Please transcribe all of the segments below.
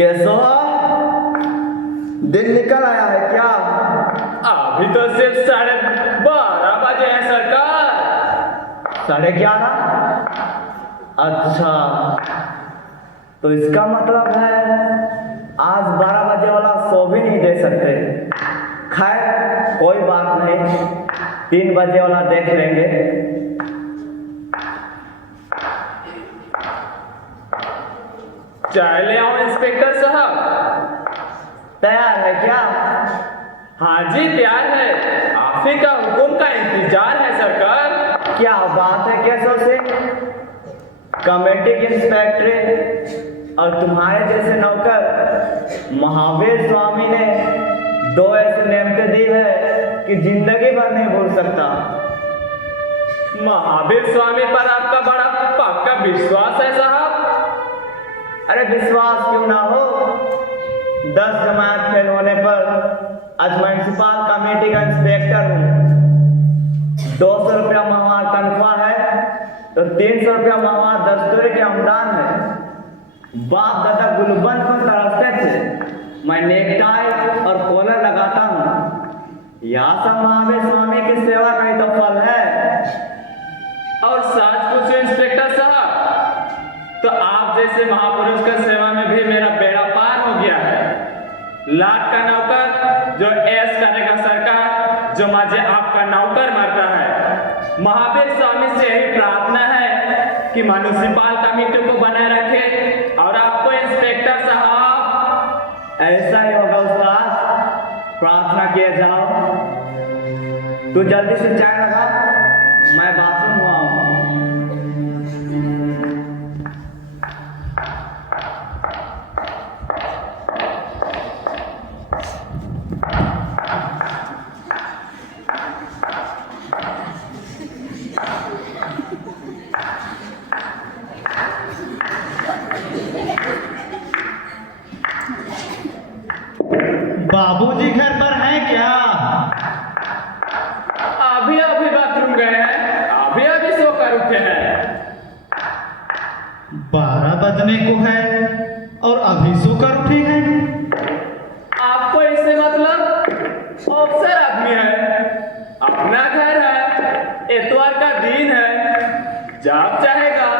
कैसा दिन निकल आया है क्या? अभी तो सिर्फ 12:30 बजे हैं सरकार। 11:30? अच्छा, तो इसका मतलब है आज 12 बजे वाला सो भी नहीं दे सकते। खैर कोई बात नहीं, 3 बजे वाला देख लेंगे। चाय ले आओ इंस्पेक्टर साहब। तैयार है क्या? हाँ जी तैयार है, आप ही का हुक्म का इंतजार है सरकार। क्या बात है कैसो से? कमेटी के इंस्पेक्टर और तुम्हारे जैसे नौकर महावीर स्वामी ने 2 ऐसे नेमते दी है कि जिंदगी भर नहीं भूल सकता। महावीर स्वामी पर आपका बड़ा पक्का विश्वास है साहब। अरे विश्वास क्यों ना हो, 10 जमात फेल होने पर आज म्यूनसिपल कमेटी का इंस्पेक्टर हूँ। 200 रुपया माहवार तनख्वाह है तो 300 रुपया माहवार दस्तूरी के आमदान है। बाप दादा गुलबंद को तरसते थे, मैं नेकटाई और कॉलर लगाता हूँ। यह सब महावीर स्वामी की सेवा का ही तो फल है। और सच पूछो इंस्पेक्टर साहब, तो आप जैसे महापुरुष का सेवा में भी मेरा बेड़ा पार हो गया है। लाट का नौकर जो ऐश करेगा सरकार, जो मुझे आपका नौकर मरता है। महावीर स्वामी से यही प्रार्थना है कि म्युनिसिपल कमेटी को बनाए रखे और आपको इंस्पेक्टर साहब। ऐसा ही होगा उस्ताद, प्रार्थना किए जाओ। तू जल्दी से चाय लगा, मैं बाथरूम हुआ हूँ। बाबूजी घर पर हैं क्या? अभी अभी बाथरूम गए हैं, अभी अभी सोकर उठे हैं। 12 बजने को है और अभी सोकर उठे हैं। आपको इससे मतलब अफसर आदमी है, अपना घर है, इतवार का दिन है, जब चाहेगा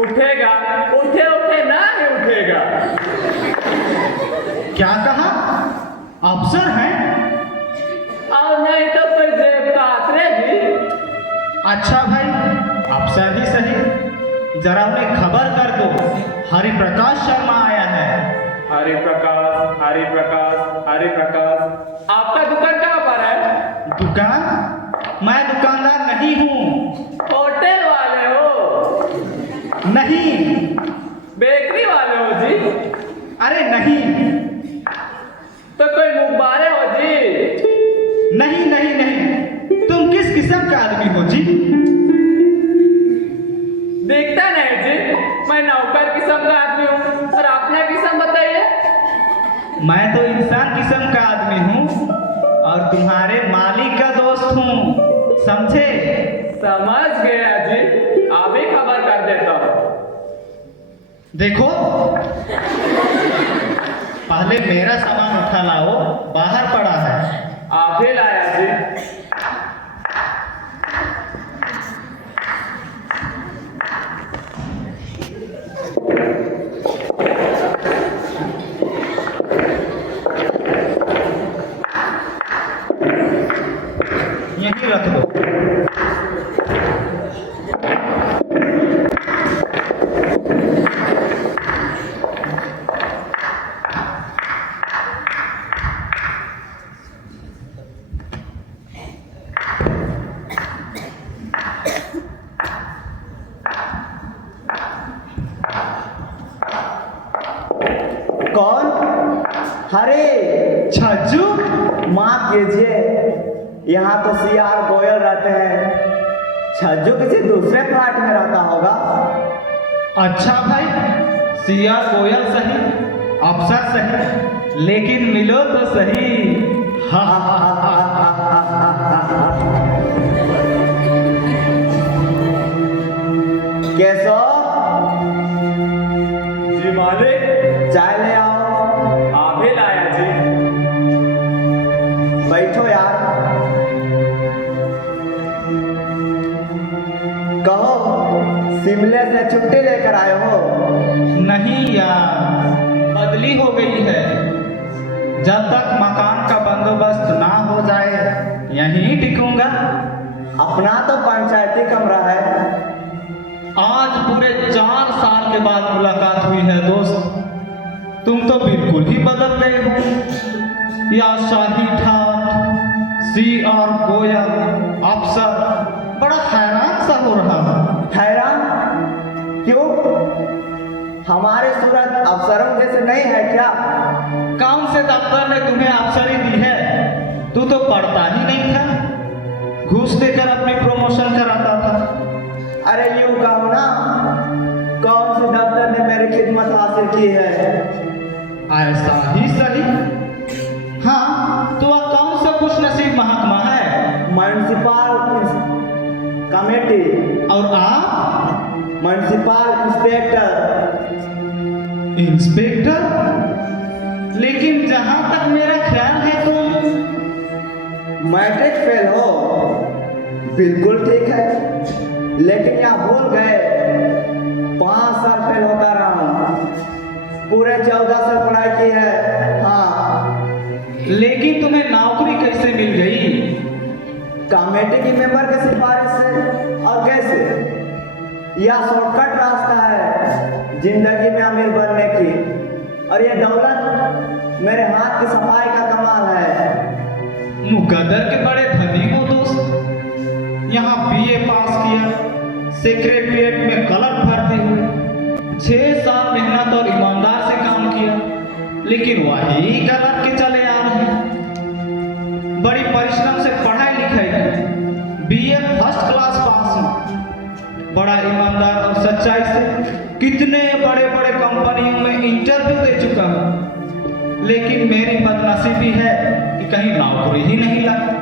उठेगा, उठे उठे ना ही उठेगा। क्या कहा? अफसर हैं? और नहीं तो कोई जेब का आश्रय जी। अच्छा भाई, अफसर ही सही, जरा उन्हें खबर कर दो, हरिप्रकाश शर्मा आया है। हरि प्रकाश, हरि प्रकाश, हरि प्रकाश। आपका दुकान कहाँ पर है? दुकान? मैं दुकानदार नहीं हूँ। होटल वाले हो? नहीं। बेकरी वाले हो जी? अरे नहीं। तो कोई मुखबारे हो जी? नहीं नहीं नहीं, तुम किस किस्म का आदमी हो जी? देखता नहीं जी, मैं नौकर किस्म का आदमी हूँ। और अपना किस्म बताइए। मैं तो इंसान किस्म का आदमी हूँ और तुम्हारे मालिक का दोस्त हूँ, समझे? समझ गया जी, अभी खबर कर देता हूँ। देखो, पहले मेरा सामान उठा लाओ, बाहर पड़ा है। आप ही लाया जी। यहीं रख दो। कौन? अरे छज्जू? माफ कीजिए, यहाँ तो सीआर गोयल रहते हैं। छज्जू किसी दूसरे फ्लैट में रहता होगा। अच्छा भाई, सिया कोयल सही, अफसर सही, लेकिन मिलो तो सही। हा हा हा हा हा हा हा हा। कैसो? जी मालिक। चाय ले आओ। शिमले से छुट्टी लेकर आए हो? नहीं यार, बदली हो गई है। जब तक मकान का बंदोबस्त ना हो जाए यहीं टिकूंगा। अपना तो पंचायती कमरा है। आज पूरे 4 साल के बाद मुलाकात हुई है दोस्त। तुम तो बिल्कुल ही बदल गए हो। या शाही ठाठ, CR गोयल, अफसर, बड़ा हैरान सा हो रहा है। हैरान क्यों? हमारी सूरत अफसरों जैसे नहीं है क्या? कौन से दफ्तर ने तुम्हें अफसरी दी है? तू तो पढ़ता ही नहीं था, घूस देकर अपनी प्रमोशन कराता था। अरे यूं कहो ना, कौन से दफ्तर ने मेरी खिदमत हासिल की है? ऐसा ही सही। हाँ, तो वह कौन सा खुश नसीब महकमा है? Municipal committee. और आप? Municipal inspector. इंस्पेक्टर? लेकिन जहां तक मेरा ख्याल है तुम मैट्रिक फेल हो। बिल्कुल ठीक है, लेकिन यह भूल गए 5 साल फेल होता रहा हूँ। पूरे 14 साल पढ़ाई की है। हाँ, लेकिन तुम्हें नौकरी कैसे मिल गई? कमेटी के मेंबर के सिफारिश से। और कैसे? यह शॉर्टकट रास्ता है जिंदगी में अमीर बनने की। और यह दौलत मेरे हाथ की सफाई का कमाल है। मुकद्दर के बड़े धनी हो दोस्त। यहाँ BA पास किया, सेक्रेटरिएट में क्लर्क भर्ती हुए, 6 साल मेहनत और ईमानदार से काम किया, लेकिन वही गलत के चले आ रहे हैं। बड़ी परिश्रम से पढ़ाई लिखाई की, BA फर्स्ट क्लास पास हूँ। बड़ा ईमानदार और सच्चाई से कितने बड़े बड़े कंपनियों में इंटरव्यू दे चुका हूँ, लेकिन मेरी बदनसीबी है कि कहीं नौकरी ही नहीं लगती।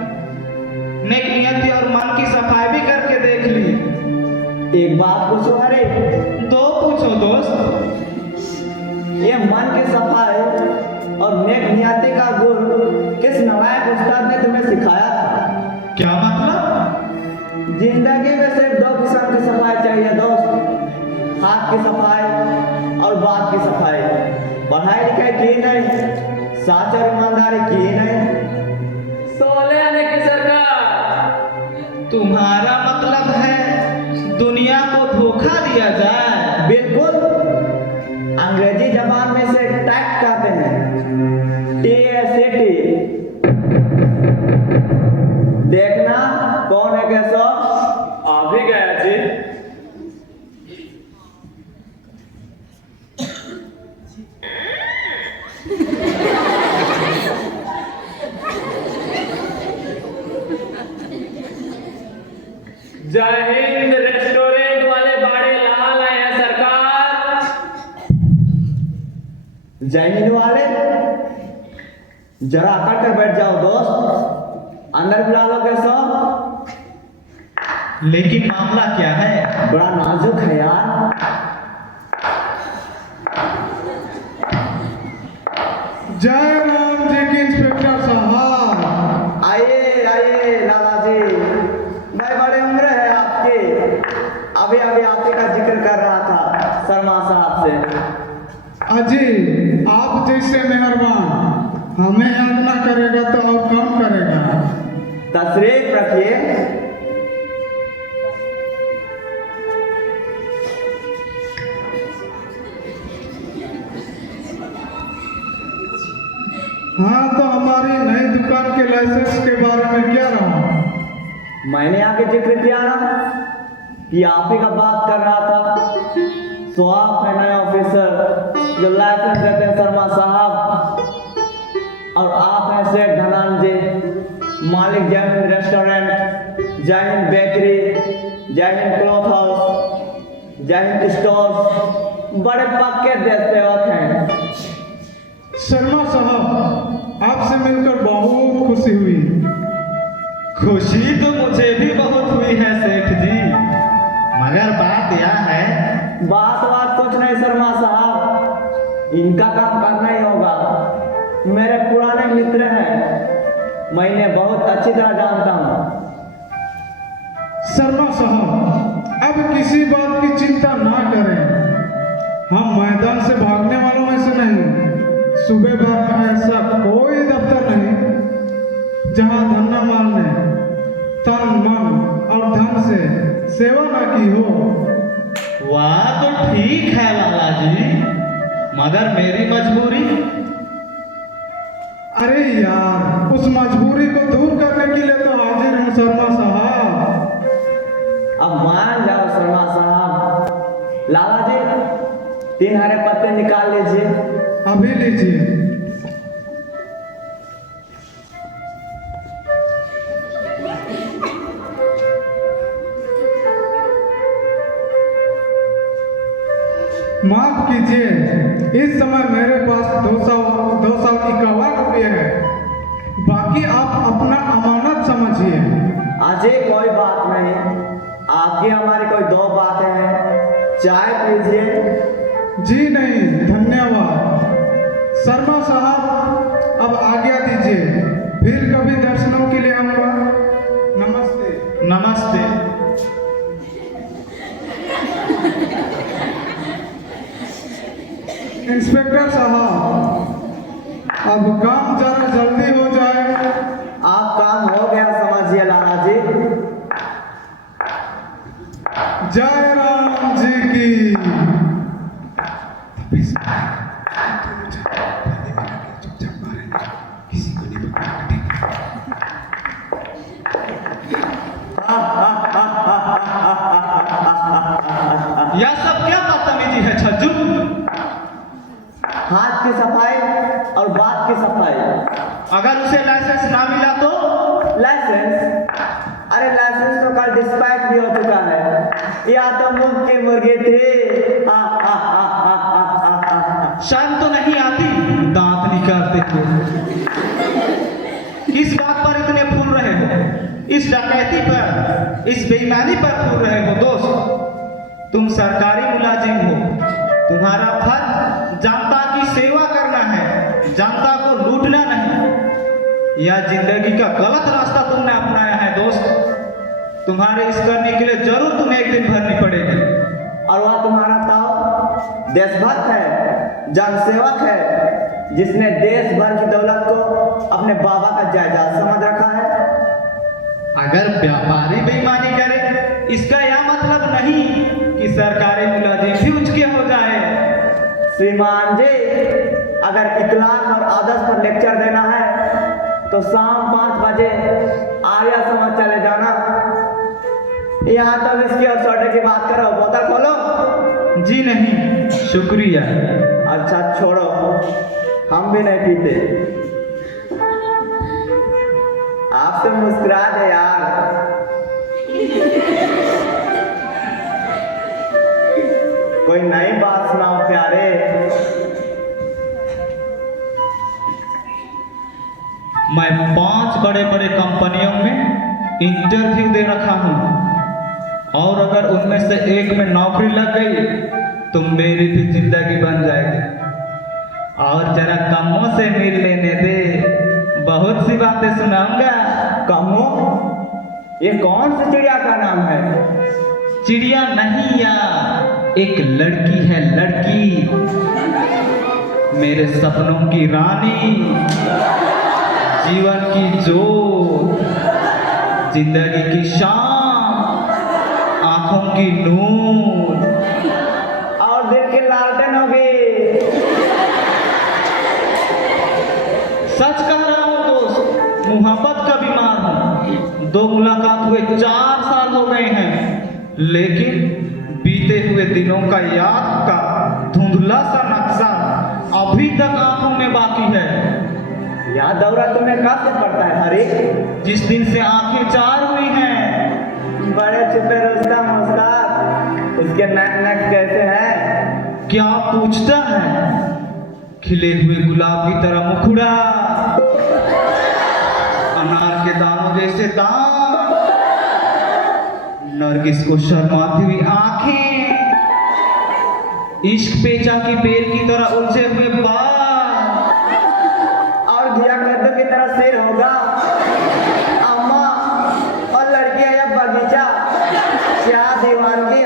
नेक नियति और मन की सफाई भी करके देख ली। एक बात पूछो। अरे दो पूछो दोस्त। ये मन की सफाई और नेक नियति का गुण किस नालायक उस्ताद ने तुम्हें सिखाया था? क्या मतलब? जिंदगी में सिर्फ 2 किस्म की सफाई चाहिए दोस्त, हाथ की सफाई और बात की सफाई। पढ़ाई लिखाई की नहीं, साच और ईमानदारी की नहीं। सोले आने की सरकार। तुम्हारा मतलब है दुनिया को धोखा दिया जाए? बिल्कुल। अंग्रेजी जबान में से टैक्स कहते हैं, TACT। देखना कौन है कैसा। आ भी गया जी। जय हिंद रेस्टोरेंट वाले बड़े लाल आए हैं सरकार। जय हिंद वाले, जरा आकर कर बैठ जाओ दोस्त। अंदर बुला लो कैसा। लेकिन मामला क्या है? बड़ा नाजुक है यार। जय राम जी की इंस्पेक्टर साहब। आइए आइए लाला जी, मैं बड़े उम्र है आपकी। अभी अभी आपके का जिक्र कर रहा था शर्मा साहब से। अजी आप जैसे मेहरबान, हमें याद ना करेगा तो और कौन करेगा। तशरीफ रखिए। हाँ, तो हमारी नई दुकान के लाइसेंस के बारे में क्या रहा? मैंने आगे जिक्र किया ना कि आप ही का बात कर रहा था। तो आप है नए ऑफिसर जो लाइसेंस देते हैं शर्मा साहब, और आप हैं सेठ धनान जी, मालिक जय हिंद रेस्टोरेंट, जय हिंद बेकरी, जय हिंद क्लॉथ हाउस, जय हिंद स्टोर्स। बड़े पक्के देश सेवक हैं। शर्मा साहब, आपसे मिलकर बहुत खुशी हुई। खुशी तो मुझे भी बहुत हुई है सेठ जी, मगर बात यह है। बात कुछ नहीं शर्मा साहब, इनका काम करना ही होगा। मेरे पुराने मित्र हैं, मैं इन्हें बहुत अच्छी तरह जानता हूँ। शर्मा साहब, अब किसी बात की चिंता ना करें। हम मैदान से भागने वालों में से नहीं। सुबह भर का ऐसा कोई दफ्तर नहीं जहां धन्ना माल ने तन मन और धन से सेवा ना की हो। वाह, तो ठीक है लाला जी, मगर मेरी मजबूरी। अरे यार, उस मजबूरी को दूर करने के लिए तो हाजिर हूँ शर्मा साहब। अब मान जाओ शर्मा साहब। लाला जी, 3 हरे पत्ते निकाल लीजिए। अभी लीजिए। माफ कीजिए, इस समय मेरे पास 251 रुपये है। बाकी आप अपना अमानत समझिए। अजय कोई बात नहीं, आपकी हमारी कोई 2 बातें हैं। चाय पीजिए। जी नहीं, धन्यवाद। शर्मा साहब, अब आज्ञा दीजिए, फिर कभी दर्शनों के लिए आऊँगा। नमस्ते। नमस्ते। इंस्पेक्टर साहब, अब काम जरा जल्दी हो जाए। आप काम हो गया समझिए लाला जी। जय राम जी की। यह सब क्या बदतमीजी है छज्जू? हाथ की सफाई और बात की सफाई। अगर उसे लाइसेंस ना मिला तो? लाइसेंस? अरे लाइसेंस तो कल डिस्पैच भी हो चुका है। या तो मुंह के मुर्गे थे। शर्म तो नहीं आती? दांत निकालते हो। किस बात पर इतने फूल रहे हो? इस डकैती पर, इस बेईमानी पर फूल रहे हो दोस्त? तुम सरकारी मुलाजिम हो। तुम्हारा फर्ज जनता की सेवा करना है, जनता को लूटना नहीं। यह जिंदगी का गलत रास्ता तुमने अपनाया है दोस्त। तुम्हारे इस करने के लिए जरूर तुम्हें एक दिन भरनी पड़ेगी। और वह तुम्हारा ताऊ देशभक्त है, जनसेवक है, जिसने देश भर की दौलत को अपने बाबा का जायदाद समझ रखा है। अगर व्यापारी बेईमानी करे, इसका यह मतलब नहीं कि सरकारी मुलाजिम भी उचके हो जाए। श्रीमान जी, अगर इखलाक और आदर्श पर लेक्चर देना है तो शाम 5 बजे आर्या समाज चले जाना। यहाँ तो विस्की और सोडे की बात करो, बोतल खोलो। जी नहीं, शुक्रिया। अच्छा छोड़ो, हम भी नहीं पीते। आप तो मुस्कुरा दे यार। कोई नई बात सुनाओ प्यारे। मैं 5 बड़े बड़े कंपनियों में इंटरव्यू दे रखा हूँ, और अगर उनमें से एक में नौकरी लग गई तो मेरी भी जिंदगी बन जाएगी। और जरा कमों से मिल लेने दे, बहुत सी बातें सुनाऊंगा। कमो? ये कौन सी चिड़िया का नाम है? चिड़िया नहीं यार, एक लड़की है, लड़की, मेरे सपनों की रानी, जीवन की जोत, जिंदगी की शाम, आंखों की नूर और दिल की लालटेन होगी। सच कह रहा हूँ दोस्त, मोहब्बत का बीमार हूँ। 2 मुलाकात हुए 4 साल हो गए हैं, लेकिन बीते हुए दिनों का याद का धुंधला सा नक्शा अभी तक आंखों में बाकी है। यह दौरा तुम्हें कब से पड़ता है हरी? जिस दिन से आंखें 4 हुई हैं। बड़े छुपे रुस्तम उस्ताद, उसके नैक नैक कैसे हैं? क्या पूछता है? खिले हुए गुलाब की तरह मुखड़ा, अनार के दानों जैसे दांत, नरगिस को शर्माती हुई आंखें, इश्क पेचा की बेल की तरह उलझे हुए बाल, और घिया कद्दू की तरह सिर होगा। अम्मा और लड़की है या बगीचा, क्या दीवानगी।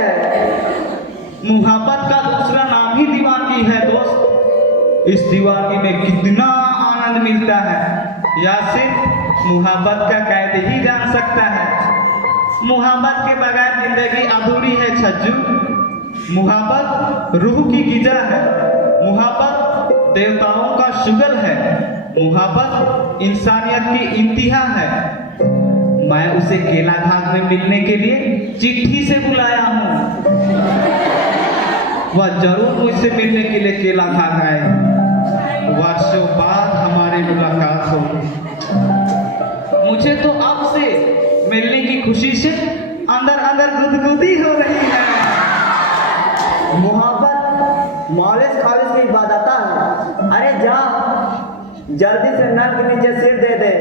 इस दीवानी में कितना आनंद मिलता है या सिर्फ मुहब्बत का कैद ही जान सकता है। मुहब्बत के बगैर जिंदगी अधूरी है छज्जू। मुहब्बत रूह की गिजा है, मुहब्बत देवताओं का शुगर है, मुहब्बत इंसानियत की इंतहा है। मैं उसे केला घाट में मिलने के लिए चिट्ठी से बुलाया हूँ। वह जरूर मुझसे मिलने के लिए केला घाट आए। वर्षों बाद हमारी मुलाकात हो। मुझे तो आपसे मिलने की खुशी से अंदर अंदर गुदगुदी हो रही है। मोहब्बत मौलिस खालिस की इबादत है। अरे जा जल्दी से नल के नीचे सिर दे दे,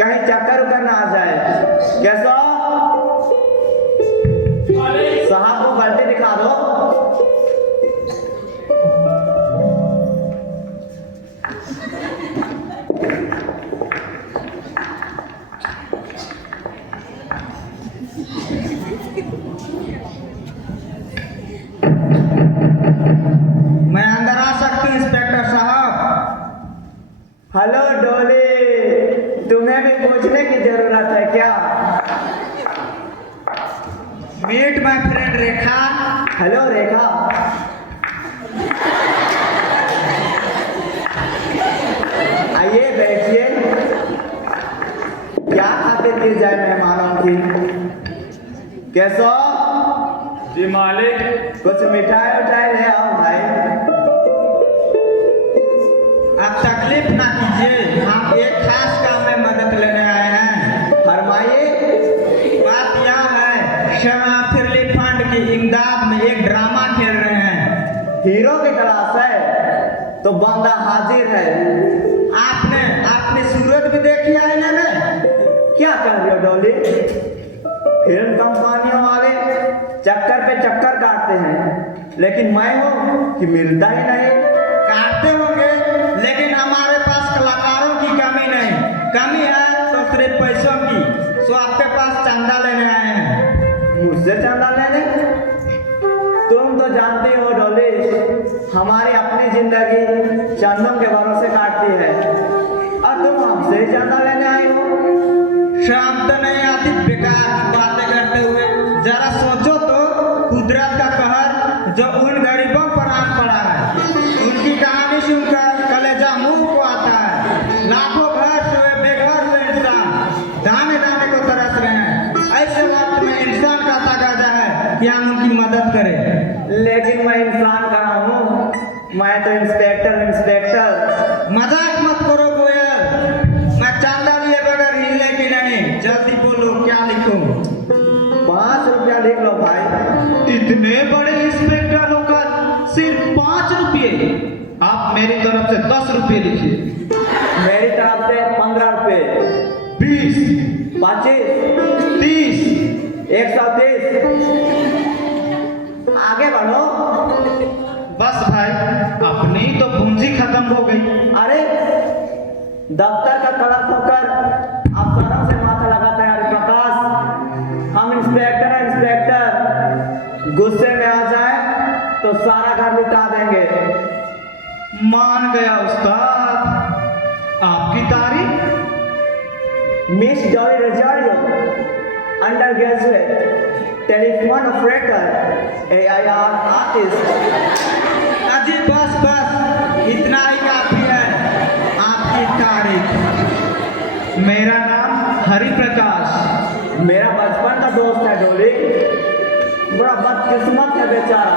कहीं चक्कर उकर ना आ जाए। कैसा साहब को गलती दिखा दो। मैं अंदर आ सकती हूँ इंस्पेक्टर साहब? हेलो डोली, तुम्हें भी पूछने की जरूरत है क्या? Meet my friend Rekha. Hello Rekha, आइए बैठिए। क्या खातिर की जाए मेहमानों की? कैसो जी मालिक। कुछ मिठाई उठाई ले आओ भाई। आप तकलीफ ना कीजिए, हम एक खास काम में मदद लेने आए हैं। फरमाइए। बात यह है, क्षमा फिरली फंड की इमदाद में एक ड्रामा खेल रहे हैं। हीरो की तलाश है तो बंदा हाजिर है। आपने सूरत भी देखी आईने में? क्या कर रहे हो डॉली? फिल्म कंपनियों वाले चक्कर पे चक्कर काटते हैं, लेकिन मैं हूँ कि मिलता ही नहीं। काटते होंगे, लेकिन हमारे पास कलाकारों की कमी नहीं। कमी है तो सिर्फ पैसों की। सो आपके पास चंदा लेने आए हैं। मुझसे चंदा लेने? तुम तो जानती हो डॉली, हमारी अपनी जिंदगी चंदों के भरोसे काटती है, और तुम हमसे ही चंदा लेने आई हो। शाम तो नहीं आती बेकार की बातें करते हुए। जरा सोचो तो, कुदरत का कहर जो उन गरीबों पर आन पड़ा है, उनकी कहानी सुनकर कलेजा मुंह को आता है। लाखों घर से बेघर हुए इंसान दाने दाने को तरस रहे हैं। ऐसे वक्त में इंसान का तकाजा है कि हम उनकी मदद करें। लेकिन मैं इंसान कहाँ हूँ? मैं तो इंस्पेक्टर। मजाक मत करो गोयल। मैं चंदा लिए बगैर हिलने की नहीं। जल्दी बोलो, क्या लिखूं? 5 रुपया लिख लो भाई। इतने बड़े इंस्पेक्टर होकर सिर्फ 5 रुपये? आप मेरी तरफ से 10 रुपये लिखिए। मेरी तरफ से 15 रुपये। 20, 25, 30। 130। आगे बढ़ो। बस भाई, अपनी तो पूंजी खत्म हो गई। अरे दफ्तर का क्लर्क होकर अफसरों से माथा लगाता है हरिप्रकाश। हम इंस्पेक्टर हैं, इंस्पेक्टर। गुस्से में आ जाए तो सारा घर लुटा देंगे। मान गया उस्ताद। आपकी तारीख? Miss Dolly Rosario, undergraduate, telephone operator, AIR artist. अजी बस बस, इतना ही काफी है। आपकी तारीख? मेरा नाम हरिप्रकाश। मेरा बचपन का दोस्त है डोली। बड़ा बदकिस्मत है बेचारा।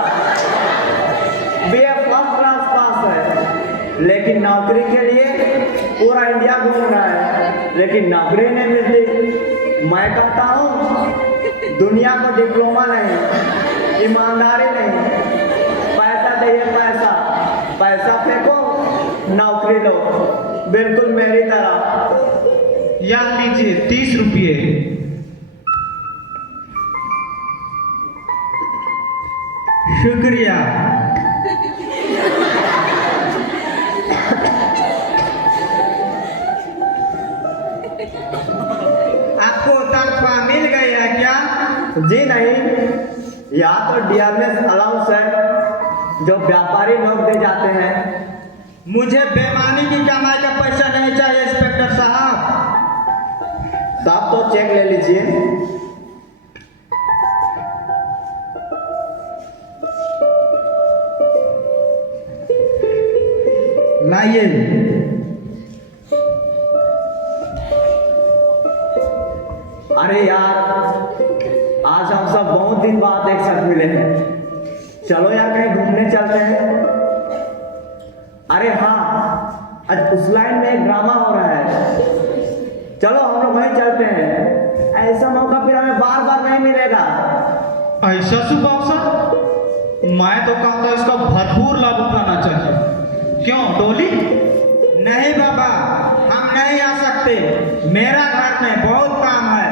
BA फर्स्ट क्लास पास है, लेकिन नौकरी के लिए पूरा इंडिया घूम रहा है, लेकिन नौकरी नहीं मिलती। मैं कहता हूँ दुनिया को डिप्लोमा नहीं, ईमानदारी नहीं। पैसा चाहिए पैसा, पैसा फेंको, नौकरी लो, बिल्कुल मेरी तरह। यह लीजिए 30 रुपये। शुक्रिया। आपको तनख्वाह मिल गई है क्या? जी नहीं, यहाँ तो DRS अलाउंस है जो व्यापारी लोग दे जाते हैं। मुझे बेईमानी की कमाई का पैसा नहीं चाहिए इंस्पेक्टर साहब। साहब तो चेक ले लीजिए। लाइए। अरे यार, आज हम सब बहुत दिन बाद एक साथ मिले हैं। चलो यार कहीं घूमने चलते हैं। अरे हाँ, आज उस लाइन में एक ड्रामा हो रहा है, चलो हम लोग वहीं चलते हैं। ऐसा मौका फिर हमें बार बार नहीं मिलेगा। ऐसा सुभाव सर, मैं तो कहता हूं इसका भरपूर लाभ उठाना चाहिए। क्यों डोली? नहीं बाबा, हम नहीं आ सकते, मेरा घर में बहुत काम है।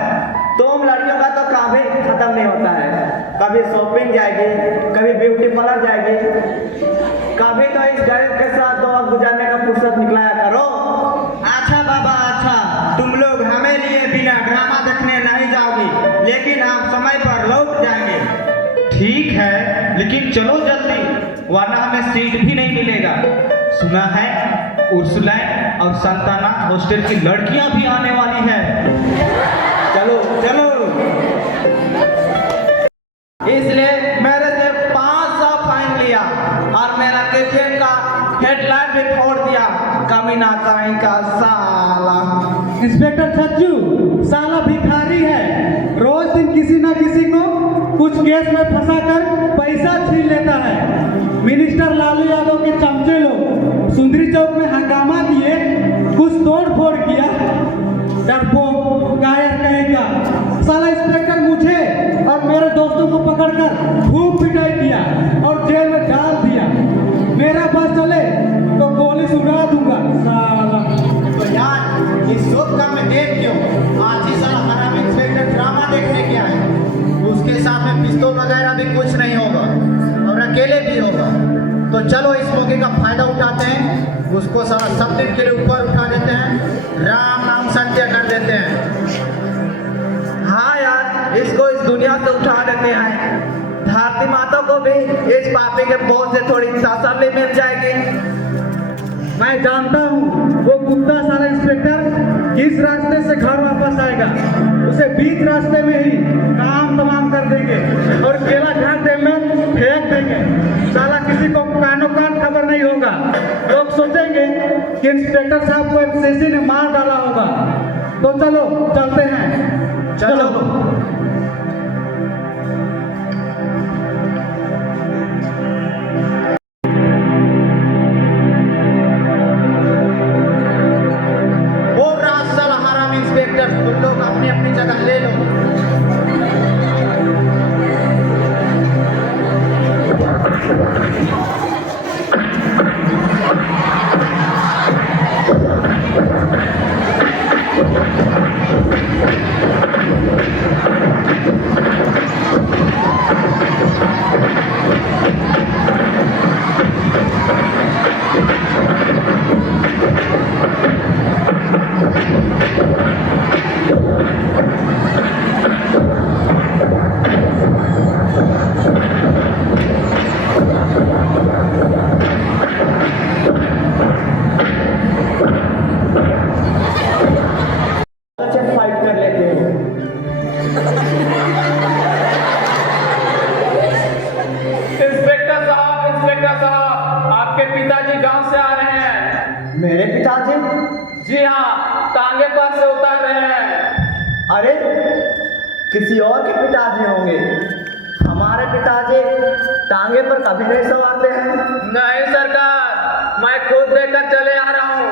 तुम लड़कियों का तो काम ही खत्म नहीं होता है। कभी शॉपिंग जाएगी, कभी ब्यूटी पार्लर जाएगी, कभी तो इस गरीब के साथ 2 वक्त गुजारने का फुर्सत निकलाया करो। अच्छा बाबा अच्छा, तुम लोग हमें लिए बिना ड्रामा देखने नहीं जाओगे, लेकिन हम समय पर लौट जाएंगे। ठीक है, लेकिन चलो जल्दी, वरना हमें सीट भी नहीं मिलेगा। सुना है उर्सुलाइन और संताना हॉस्टल की लड़कियां भी आने वाली है। चलो चलो। इसलिए मेरे से 500 फाइन लिया और मेरा कैफे का हेडलाइट भी फोड़ दिया। कमीना कहीं का साला। इंस्पेक्टर सज्जू साला भिखारी है, रोज दिन किसी ना किसी को कुछ केस में फंसाकर पैसा छीन लेता है। मिनिस्टर लालू यादव के चमचे लोग सुंदरी चौक में हंगामा किए, कुछ तोड़ फोड़ किया। डरपोक कायर कहेगा, साला इंस्पेक्टर मुझे और मेरे दोस्तों को पकड़कर खूब पिटाई किया और जेल में डाल दिया। मेरा बस चले तो गोली सुना दूंगा साला। तो यार इस शोध का में देख क्यों? आज ही साला हरामी इंस्पेक्टर ड्रामा देखने गया है। उसके साथ में पिस्तौल वगैरह भी कुछ नहीं होगा और अकेले भी होगा। तो चलो इस मौके का फायदा उठाते हैं, उसको सारा सब दिन के लिए ऊपर उठा देते हैं, राम नाम सत्य कर देते हैं। हाँ यार, इसको इस दुनिया से उठा देते हैं। धरती माता को भी इस पापी के बोझ से थोड़ी तसल्ली मिल जाएगी। मैं जानता हूँ वो कुत्ता साला इंस्पेक्टर किस रास्ते से घर वापस आएगा। उसे बीच रास्ते में ही काम तमाम कर देंगे और केला घाटे में फेंक देंगे। साला किसी को कानो कान खबर नहीं होगा। लोग सोचेंगे कि इंस्पेक्टर साहब को एमसीसी ने मार डाला होगा। तो चलो चलते हैं, चलो। तुम लोग अपनी अपनी जगह ले लो। मेरे पिताजी? जी हाँ, टांगे पर से उतार रहे हैं। अरे किसी और के पिताजी होंगे। हमारे पिताजी टांगे पर कभी नहीं सवारते हैं। नहीं सरकार, मैं खुद देकर चले आ रहा हूँ।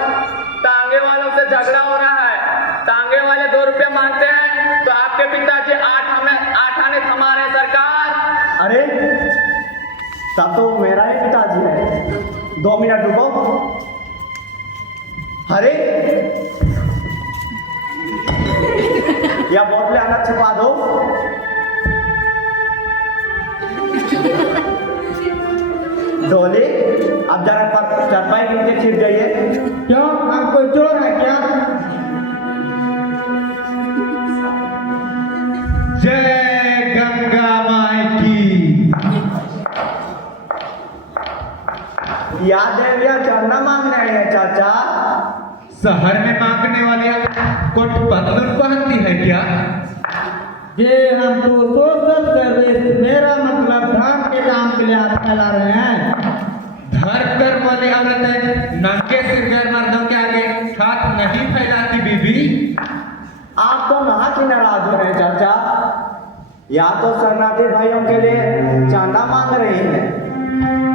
टांगे वालों से झगड़ा हो रहा है। टांगे वाले 2 रुपये मांगते हैं तो आपके पिताजी 8 आने थमा रहे सरकार। अरे तब तो मेरा ही पिताजी है। 2 मिनट रुको। अरे या बोतलें अंदर छुपा दो। डोली अब जरा पर चरपाई के नीचे छिप जाइए। क्यों, हम कोई चोर है क्या? जय गंगा माई की। याद है भैया, चरना मांगने नहीं है चाचा। शहर में मांगने वाली कोट पतलून पहनती है क्या? ये हम तो सोशल सर्विस, मेरा मतलब धर्म के काम के लिए हाथ फैला रहे हैं। धर्म कर्म वाली औरतें नंगे सिर गैर मर्दों के आगे हाथ नहीं फैलाती बीबी। आप तो नहा के नाराज हो रहे हैं चाचा। या तो शरणार्थी भाइयों के लिए चांदा मांग रही है।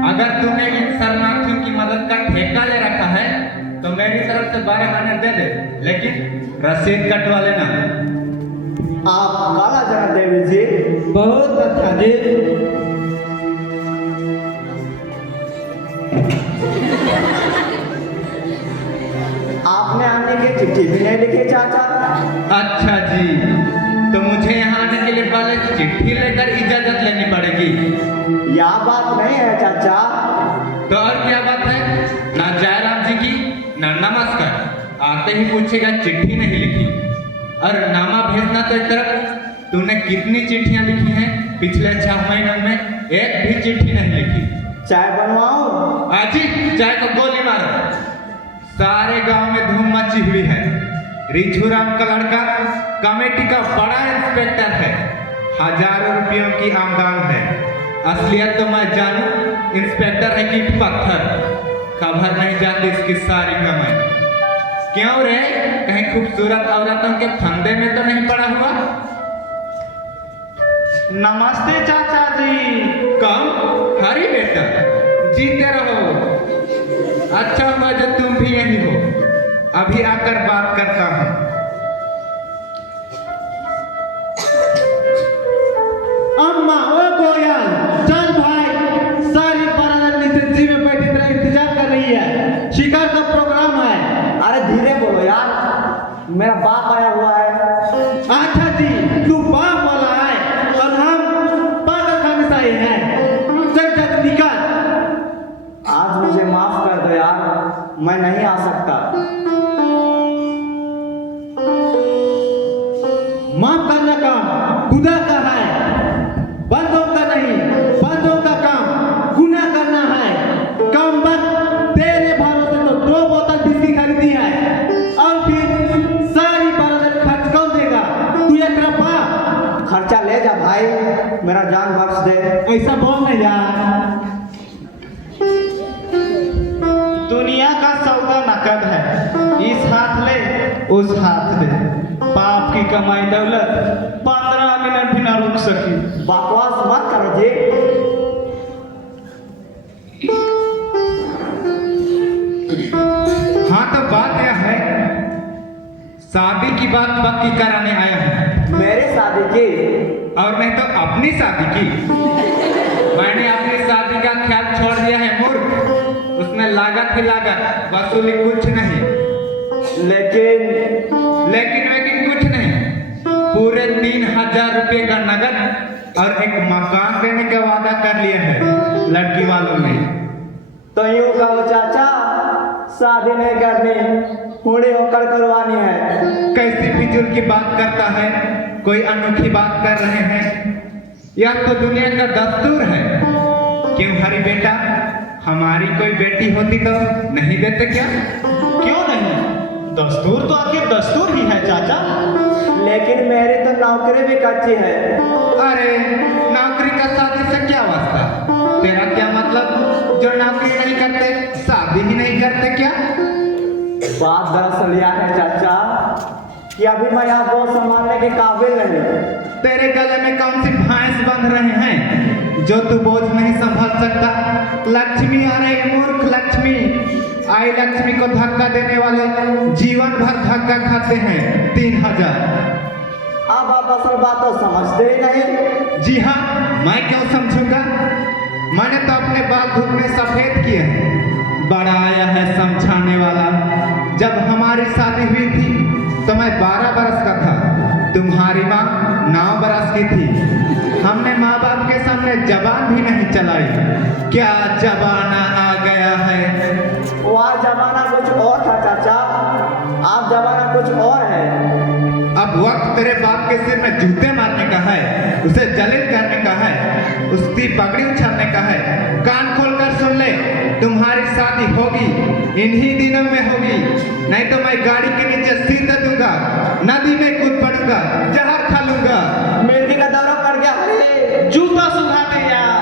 अगर तूने इन शरणार्थियों की मदद का ठेका ले रखा है तो मेरी तरफ से 12 आने दे दे, लेकिन रसीद कटवा लेना। आप काला जना देवी जी। बहुत अच्छा जी। आपने आने की चिट्ठी भी नहीं लिखी चाचा। अच्छा जी, तो मुझे यहाँ आने के लिए पहले चिट्ठी लेकर इजाजत लेनी पड़ेगी। यह बात नहीं है चाचा। तो और क्या बात है? ना जयराम जी की ना नमस्कार, आते ही पूछेगा चिट्ठी नहीं लिखी। और नामा भेजना तो एक तरफ, तूने कितनी चिट्ठियां लिखी हैं पिछले 6 महीनों में? एक भी चिट्ठी नहीं लिखी। चाय बनवाऊं? आजी चाय को गोली मारो। सारे गांव में धूम मची हुई है। रिझुराम का लड़का कमेटी का बड़ा इंस्पेक्टर है, हजारों रुपयों की आमदन है। असलियत तो मैं जानूं, इंस्पेक्टर है कि पत्थर, खबर नहीं जाती इसकी सारी कमाई। क्यों रे, कहीं खूबसूरत औरतों के फंदे में तो नहीं पड़ा हुआ? नमस्ते चाचा जी। कम हरी बेटा, जीते रहो। अच्छा हुआ जो तुम भी यही हो, अभी आकर बात करता हूँ। अम्मा ओ गोयल, चल भाई, सारी बारात नीचे जी में बैठी तेरा इंतजार कर रही है। शिकार का प्रोग्राम है। अरे धीरे बोलो यार, मेरा बाप आया हुआ है। अच्छा जी, तू बाप वाला है और हम पागल खाने से आए हैं। चल चल निकल। आज मुझे माफ कर दो यार, मैं नहीं आ सकता। माफ करने का खुदा का है, बंदों का नहीं। बंदों का काम गुनाह करना है। कम वक्त तेरे भरोसे तो 2 बोतल बिस्की खरीदी है और फिर सारी बारात खर्च कौन देगा? तू एक रफा खर्चा ले जा भाई, मेरा जान बख्श दे। ऐसा बोल नहीं यार। दुनिया का सौदा नकद है, इस हाथ ले उस हाथ दे। बाप की कमाई दौलत 15 मिनट भी ना रुक सकी। बकवास मत करो जी। हाँ तो बात यह है, शादी की बात पक्की कराने आया हूँ। मेरी शादी की? और नहीं तो अपनी शादी की। मैंने अपनी शादी का ख्याल छोड़ दिया है मूर्ख। उसमें लागत ही लागत, वसूली कुछ नहीं। लेकिन लेकिन कुछ नहीं। पूरे 3000 रुपये का नगद और एक मकान देने का वादा कर लिया है लड़की वालों ने। तो यूं कहो चाचा, शादी नहीं करनी, बूढ़े होकर करवानी है। कैसी फिजूल की बात करता है, कोई अनोखी बात कर रहे हैं। यह तो दुनिया का दस्तूर है। क्यों हरी बेटा, हमारी कोई बेटी होती तो नहीं देते क्या? क्यों नहीं? दस्तूर तो आखिर दस्तूर ही है चाचा। लेकिन मेरी तो नौकरी भी कच्ची है। अरे नौकरी का शादी से क्या वास्ता? तेरा क्या मतलब, जो नौकरी नहीं करते शादी ही नहीं करते क्या? बात दरअसल यह है चाचा कि अभी मैं आपको संभालने के काबिल नहीं। तेरे गले में कौन सी भैंस बंध रहे हैं जो तू बोझ नहीं संभाल सकता? लक्ष्मी आ रही, मूर्ख लक्ष्मी। आई लक्ष्मी को धक्का देने वाले जीवन भर धक्का खाते हैं। 3000। अब आप असल बात तो समझते ही नहीं। जी हाँ, मैं क्यों समझूंगा? मैंने तो अपने बाल धूप में सफेद किए हैं। बड़ा आया है समझाने वाला। जब हमारी शादी हुई थी तो मैं 12 बरस का था, तुम्हारी माँ 9 बरस की थी। हमने माँ बाप के सामने जबान भी नहीं चलाई। क्या जमाना आ गया है। वह जमाना कुछ और था चाचा, आप जमाना कुछ और है। अब वक्त तेरे बाप के सिर में जूते मारने का है, उसे जलील करने का है, उसकी पगड़ी उछालने का है। कान खोलकर सुन ले, तुम्हारे तुम्हारी शादी होगी, इन्हीं दिनों में होगी, नहीं तो मैं गाड़ी के नीचे सिर दे दूंगा, नदी में कूद पड़ूंगा, जहर खा लूंगा। मेहंदी का दौरा पड़ गया है। जूता सुखा दे यार।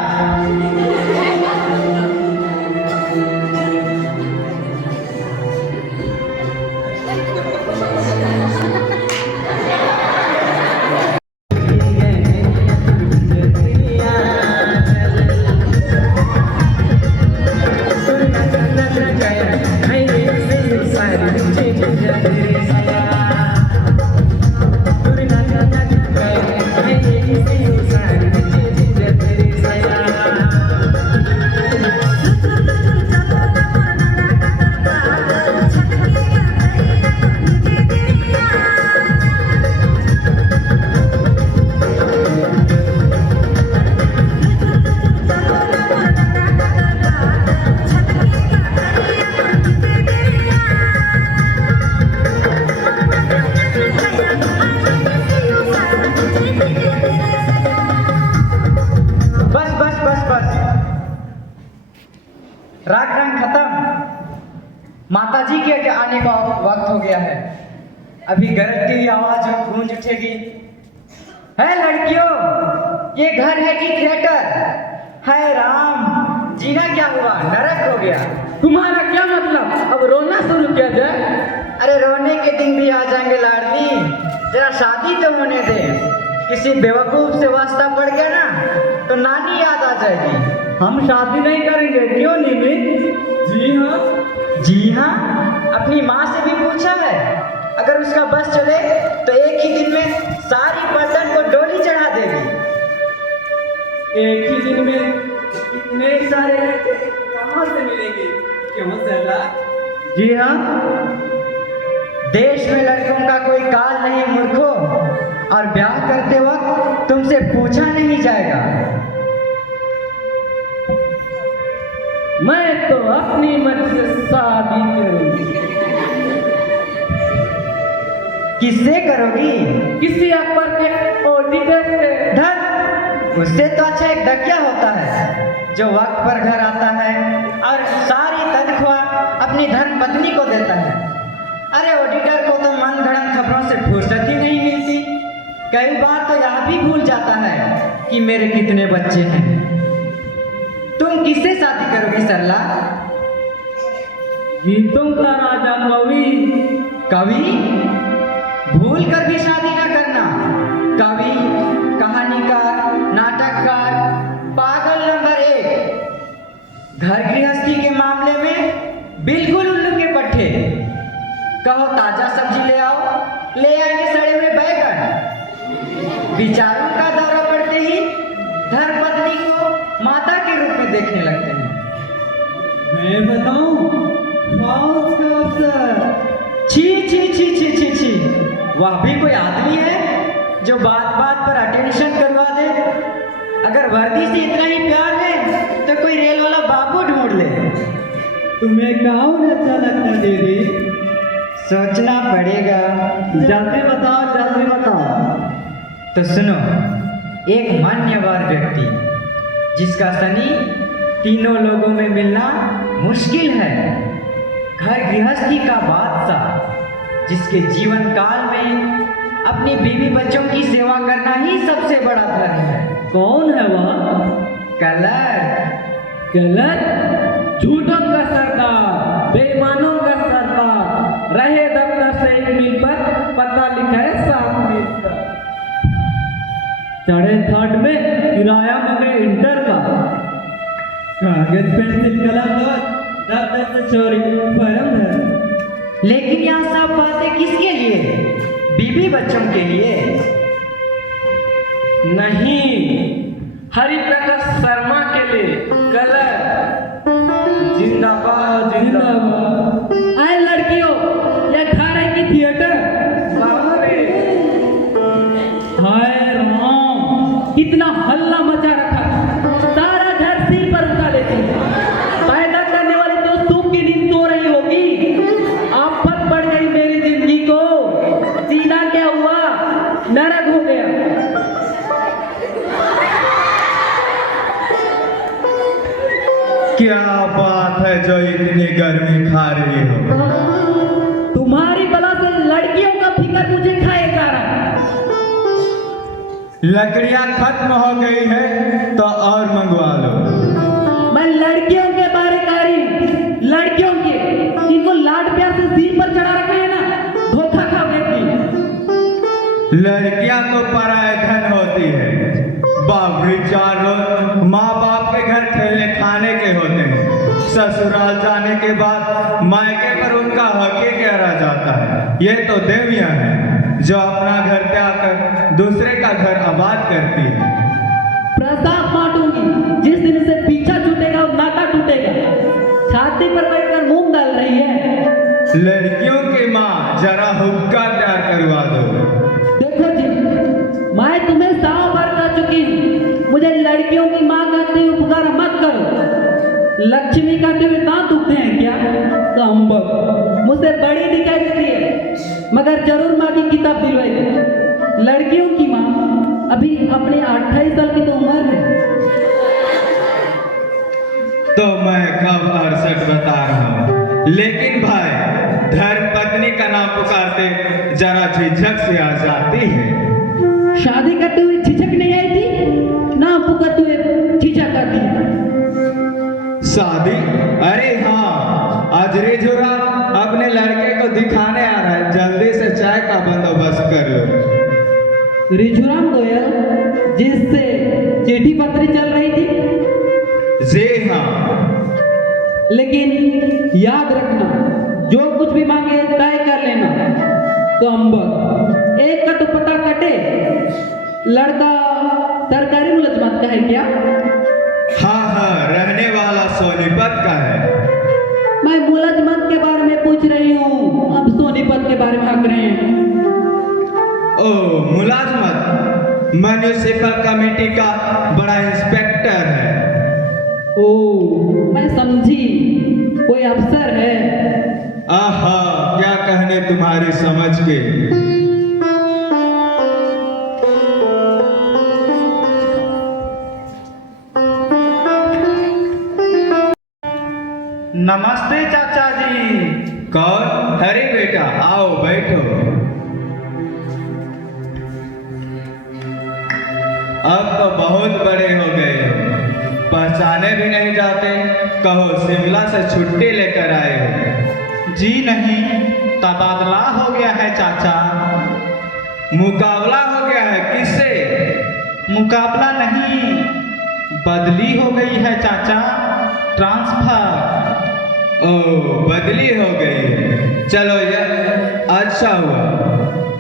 बस बस बस बस, राग रंग खत्म। माता जी के आने का वक्त हो गया है। अभी गरजती हुई आवाज गूंज उठेगी। है लड़कियों, ये घर है कि थिएटर? है राम, जीना क्या हुआ, नरक हो गया। तुम्हारा क्या मतलब? अब रोना शुरू किया जाए? अरे रोने के दिन भी आ जाएंगे लाडली, जरा शादी तो होने दे। किसी बेवकूफ से वास्ता पड़ गया ना तो नानी याद आ जाएगी। हम शादी नहीं करेंगे, क्यों निमित? जी हाँ। जी हाँ, अपनी माँ से भी पूछा है। अगर उसका बस चले तो एक ही दिन में सारी पलटन को डोली चढ़ा देगी। एक ही दिन में इतने सारे लड़के कहाँ से मिलेंगे? क्यों सरला? जी हाँ। देश में लड़कों का कोई काल नहीं मूर्खों, और ब्याह करते वक्त तुमसे पूछा नहीं जाएगा। मैं तो अपनी मर्जी से शादी करूंगी। किससे करोगी? किसी अकबर के ऑडिटर से। धन, उससे तो अच्छा एक दकिया होता है जो वक्त पर घर आता है और सारी तनख्वाह अपनी धर्म पत्नी को देता है। अरे ऑडिटर को तो मन गढ़ंत खबरों से फुर्सत ही नहीं मिलती। कई बार तो यह भी भूल जाता है कि मेरे कितने बच्चे हैं। तुम किससे शादी करोगी सरला? गीतों का राजा कवि। कवि? भूल कर भी शादी ना करना। कवि, कहानीकार, नाटककार, पागल नंबर 1। घर गृहस्थी के मामले में बिल्कुल उल्लू के पट्टे। कहो ताजा सब्जी ले आओ, ले आएंगे सड़े हुए बैगन। विचारों का दौरा पड़ते ही धर्मपत्नी को माता के रूप में देखने लगते हैं। मैं बताऊं? फौज का अफसर। छी छी छी छी छी छी, वह भी कोई आदमी है जो बात बात पर अटेंशन करवा दे। अगर वर्दी से इतना ही प्यार है तो कोई रेल वाला बाबू ढूंढ ले। तुम्हें कौन अच्छा लगता दीदी? सोचना पड़ेगा। जल्दी बताओ, जल्दी बताओ। तो सुनो, एक मान्यवर व्यक्ति जिसका शनि तीनों लोगों में मिलना मुश्किल है। घर गृहस्थी का बादशाह जिसके जीवन काल में अपनी बीवी बच्चों की सेवा करना ही सबसे बड़ा धर्म है। कौन है वह? कलर। गलत। झूठों का सरदार, बेईमानों का सरदार। रहे दफ्तर से 1 मील पर, पता लिखा है 7 मील पर। चढ़े 3rd में, किराया मगे इंटर का। कागज पेंसिल कलम दफ्तर से चोरी फर्म है। लेकिन यहाँ सब बातें किसके लिए? बीवी बच्चों के लिए नहीं, हरिप्रकाश शर्मा के लिए। कलर। जिंदाबाद, जिंदाबाद। आए लड़कियों, यह घर है कि थिएटर? हाय राम, कितना हल्ला मचा रखा। सारा घर सिर पर उठा लेती है। पैदा करने वाली तो सूप की नींद सो रही होगी। आफत पड़ गई मेरी जिंदगी को। सीधा क्या हुआ? नरक हो गया। क्या बात है जो इतनी गर्मी खा रही हो? तुम्हारी बला से लड़कियों का फिक्र मुझे खाए जा रहा है। लकड़ियां खत्म हो गई है तो और मंगवा लो। मैं लड़कियों के बारे कर रही हूँ, लड़कियों के जिनको लाड प्यार से सिर पर चढ़ा रखा है ना, धोखा खा गई। लड़कियां तो पराया धन होती है। बाबरी चार लोग माँ बाप के घर खेलने खाने के होते हैं। ससुराल जाने के बाद मायके पर उनका हक ही क्या रह जाता है। ये तो देवियां हैं जो अपना घर त्याग कर दूसरे का घर आबाद करती है। प्रसाद बांटूंगी, जिस दिन से पीछा छूटेगा और नाता टूटेगा। छाती पर बैठकर मूंग डाल रही है। लड़कियों की माँ जरा हुक्का तैयार करवा दो। देखो जी, मैं तुम्हें 100 बार कह चुकी हूँ, मुझे लड़कियों की माँ कहते हुए पुकार मत करो। लक्ष्मी कहते हुए दांत दुखते हैं क्या? कम्बक, मुझसे बड़ी दिखाई देती है, मगर जरूर माँ की किताब दिलवाएगी। लड़कियों की माँ अभी अपने 28 साल की तो उम्र है। तो मैं कब 68 बता रहा हूँ। लेकिन भाई, धर्म पत्नी का नाम पुकारते जरा झिझक से आ जाती है। शादी करते हुए झिझक नहीं आई थी, नाम पुकारते हुए झिझक आती है। शादी? अरे हाँ, आज रिझुरा अपने लड़के को दिखाने आ रहा है। जल्दी से चाय का बंदोबस्त कर लो। रिझुराम गोयल, जिससे चिट्ठी पत्री चल रही थी? जी हाँ। लेकिन याद रखना, जो कुछ भी मांगे तय कर लेना। कम्बक, एक का तो पता कटे, लड़का सरकारी मुलाजमत का है क्या? हाँ हाँ, रहने वाला सोनीपत का है। मैं मुलाजमत के बारे में पूछ रही हूँ, अब सोनीपत के बारे में हक रहे हैं। ओ, मुलाजमत म्युनिसिपल कमेटी का बड़ा इंस्पेक्टर है। ओ, मैं समझी, कोई अफसर है। आहा, क्या कहने तुम्हारी समझ के। नमस्ते चाचा जी। कौन? हरे बेटा, आओ बैठो। अब तो बहुत बड़े हो गए हो, पहचाने भी नहीं जाते। कहो शिमला से छुट्टी लेकर आए हो? जी नहीं, तबादला हो गया है चाचा। मुकाबला हो गया है? किससे? मुकाबला नहीं, बदली हो गई है चाचा, ट्रांसफर। ओ, बदली हो गई है। चलो यह अच्छा हुआ।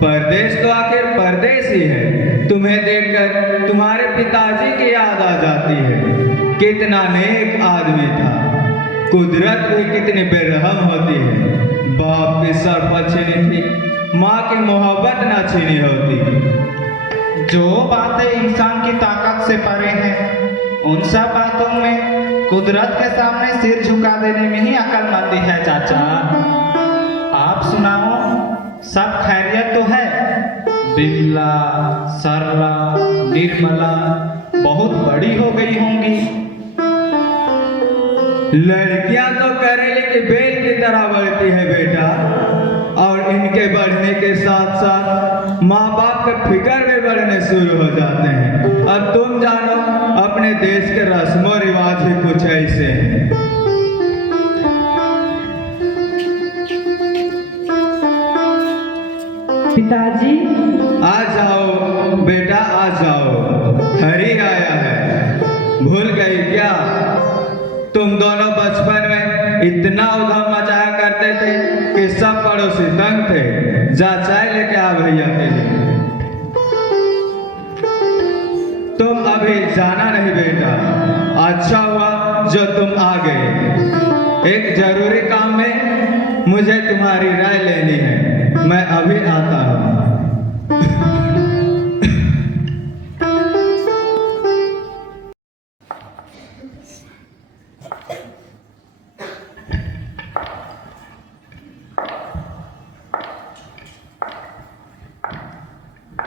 परदेश तो आखिर परदेश ही है। तुम्हें देखकर तुम्हारे पिताजी की याद आ जाती है। कितना नेक आदमी था। कुदरत भी कितनी बेरहम होती है। बाप की सरपत छीनी थी, माँ की मोहब्बत ना छीनी होती। जो बातें इंसान की ताकत से परे हैं, उन सब बातों में कुदरत के सामने सिर झुका देने में ही अक्लमंदी है चाचा। आप सुनाओ, सब खैरियत तो है? बिमला, सरला, निर्मला बहुत बड़ी हो गई होंगी। लड़कियां तो करेले के बेल की तरह बढ़ती है बेटा, और इनके बढ़ने के साथ साथ माँ बाप के फिक्र भी बढ़ने शुरू हो जाते हैं। अब तुम जानो, अपने देश के रस्मों रिवाज ही कुछ ऐसे हैं। पिताजी, आ जाओ बेटा, आ जाओ। हरी आया है। भूल गई क्या? तुम दोनों बचपन में इतना उधम मचाया करते थे कि सब पड़ोसी तंग थे। जा चाय लेके आ भैया के लिए। तुम अभी जाना नहीं बेटा। अच्छा हुआ जो तुम आ गए। एक जरूरी काम में मुझे तुम्हारी राय लेनी है। मैं अभी आता हूँ।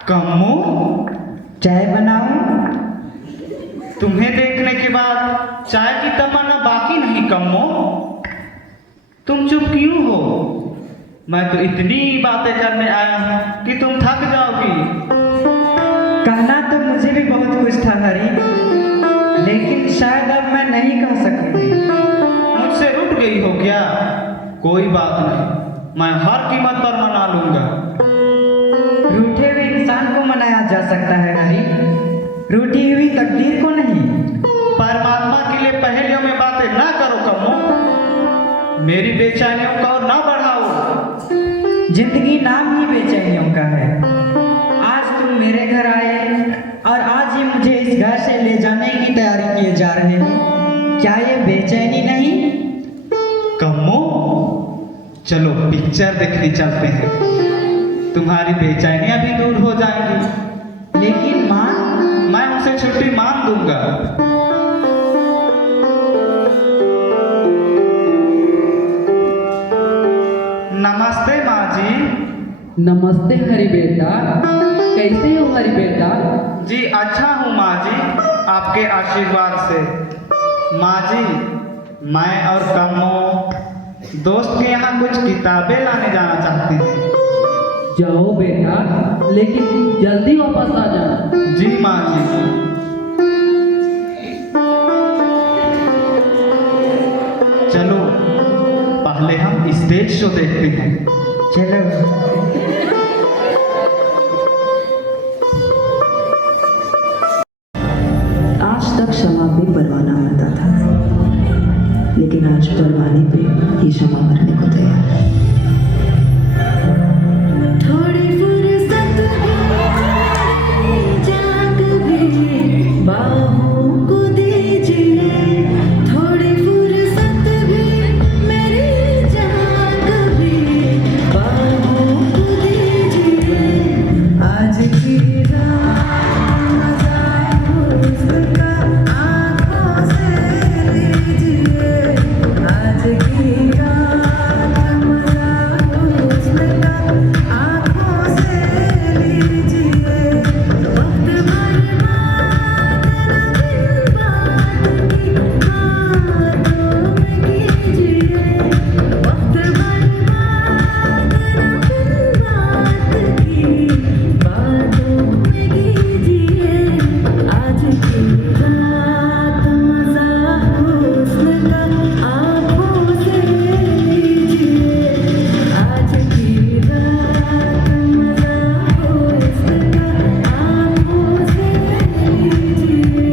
कम्मू, चाय बनाऊं? तुम्हें देखने के बाद चाय की तमन्ना बाकी नहीं कम्मो। तुम चुप क्यों हो? मैं तो इतनी बातें करने आया हूँ कि तुम थक जाओगी। कहना तो मुझे भी बहुत कुछ था हरी, लेकिन शायद अब मैं नहीं कह सकूंगी। मुझसे रुठ गई हो क्या? कोई बात नहीं, मैं हर कीमत पर मना लूंगा। रूठे हुए इंसान को मनाया जा सकता है हरी, रूठी हुई तकदीर को नहीं। परमात्मा के लिए पहेलियों में बातें ना करो कम्मो। मेरी बेचैनियों को और ना बढ़ाओ। जिंदगी नाम ही बेचैनियों का है। आज तुम मेरे घर आए और आज ही मुझे इस घर से ले जाने की तैयारी किए जा रहे हो। क्या ये बेचैनी नहीं? कम्मो, चलो पिक्चर देखने चलते हैं, तुम्हारी बेचैनियां भी दूर हो जाएंगी। लेकिन माँ, मैं उसे छुट्टी मान दूंगा। नमस्ते माँ जी। नमस्ते हरी बेटा, कैसे हो हरी बेटा? जी अच्छा हूँ माँ जी, आपके आशीर्वाद से। माँ जी, मैं और कम्मो दोस्त के यहाँ कुछ किताबें लाने जाना चाहते हैं। जाओ बेटा, लेकिन जल्दी वापस आ जाना। जी माँ जी। चलो पहले हम स्टेज शो देखते हैं। चलो। आज तक शमा पे परवाना मरता था, लेकिन आज परवाने पे ये शमा मरने को तैयार है। थोड़ी फुर्सत जाग भी बाहों को दीजिए, थोड़ी फुर्सत भी मेरी जाग भी बाहों को दीजिए। आज की रात मजा उसका आँखों से लीजिए, आज की रात मजा उसका आँखों से लीजिए। वक्त बर्बाद न दिन बात की बातों में कीजिए, वक्त बर्बाद न दिन बात की बातों में कीजिए। आज की रात मजा उसका आँखों से लीजिए, आज की रात मजा उसका आँखों से लीजिए।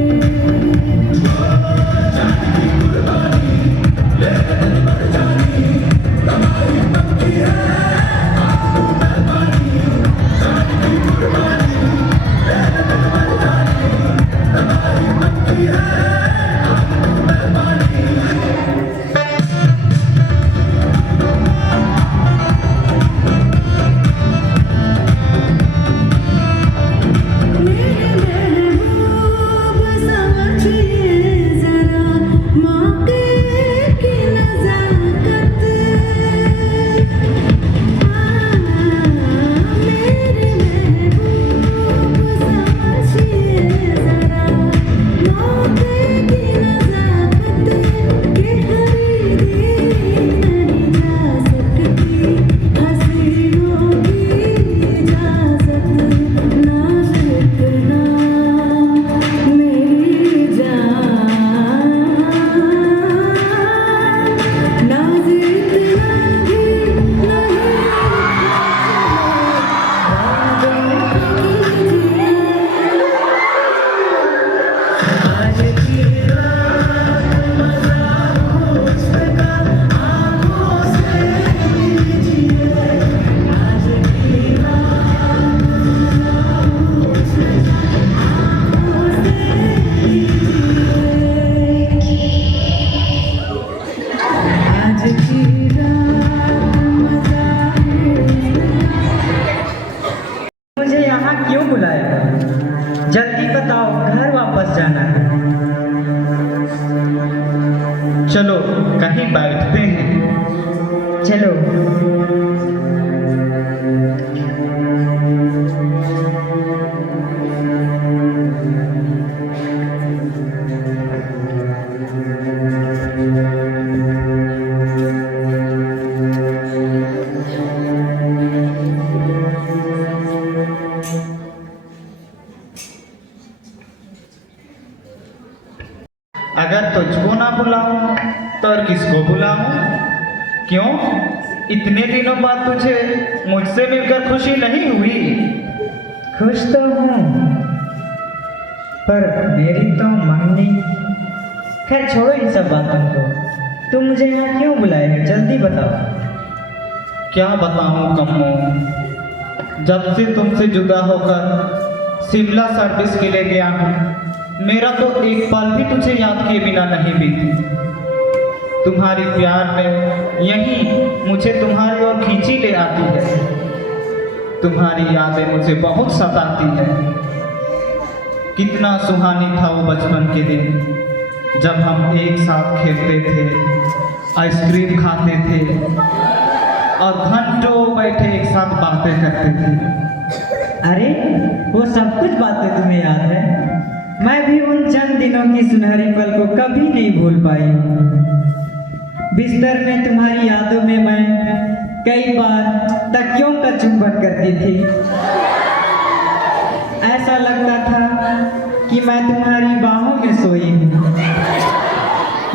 महबूब समझिए जरा मौके की नजाकत। मेरे महबूब समझिए जरा मौके की नजाकत के खरीदी नहीं जा सकती हसीनों की इजाजत। ना फितना मेरी जान, ना जितना भी नहीं आज की रात मजा उसका आँखों से लीजिए, आज की रात उसका आँखों से लीजिए, आज की रात मजा मुझे यहाँ क्यों बुलाया? जल्दी बताओ, घर वापस जाना है। चलो कहीं बैठते हैं। चलो। अगर तुझको ना बुलाऊं तो और किसको बुलाऊं? क्यों इतने दिनों बाद तुझे मुझसे मिलकर खुशी नहीं हुई? खुश तो हूँ, पर मेरी तो मंगनी। खैर छोड़ो इन सब बातों को। तुम मुझे यहाँ क्यों बुलाए हो, जल्दी बताओ। क्या बताऊं कम्मो, जब से तुमसे जुदा होकर शिमला सर्विस के लिए गया हूँ, मेरा तो एक पल भी तुझे याद किए बिना नहीं बीती। तुम्हारी प्यार में यही मुझे तुम्हारी ओर खींची ले आती है। तुम्हारी यादें मुझे बहुत सताती है। कितना सुहानी था वो बचपन के दिन जब हम एक साथ खेलते थे, आइसक्रीम खाते थे और घंटों बैठे एक साथ बातें करते थे। अरे वो सब कुछ बातें तुम्हें याद है? मैं भी उन चंद दिनों की सुनहरी पल को कभी नहीं भूल पाई हूँ। बिस्तर में तुम्हारी यादों में मैं कई बार तकियों का चुंबन करती थी। ऐसा लगता था कि मैं तुम्हारी बाहों में सोई हूँ।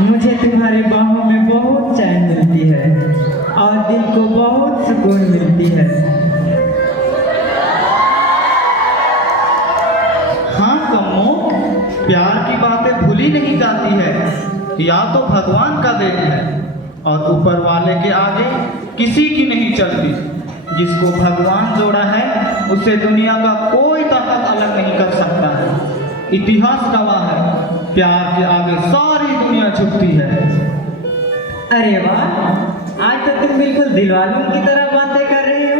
मुझे तुम्हारी बाहों में बहुत चैन मिलती है और दिल को बहुत सुकून मिलती है। हाँ कम्मो, प्यार की बातें भूली नहीं जाती है। या तो भगवान का देन है और ऊपर वाले के आगे किसी की नहीं चलती। जिसको भगवान जोड़ा है उसे दुनिया का कोई ताकत अलग नहीं कर सकता है। इतिहास गवाह है, प्यार के आगे सारी दुनिया झुकती है। अरे वाह, आज तो तुम बिल्कुल दिलवालों की तरह बातें कर रही हो।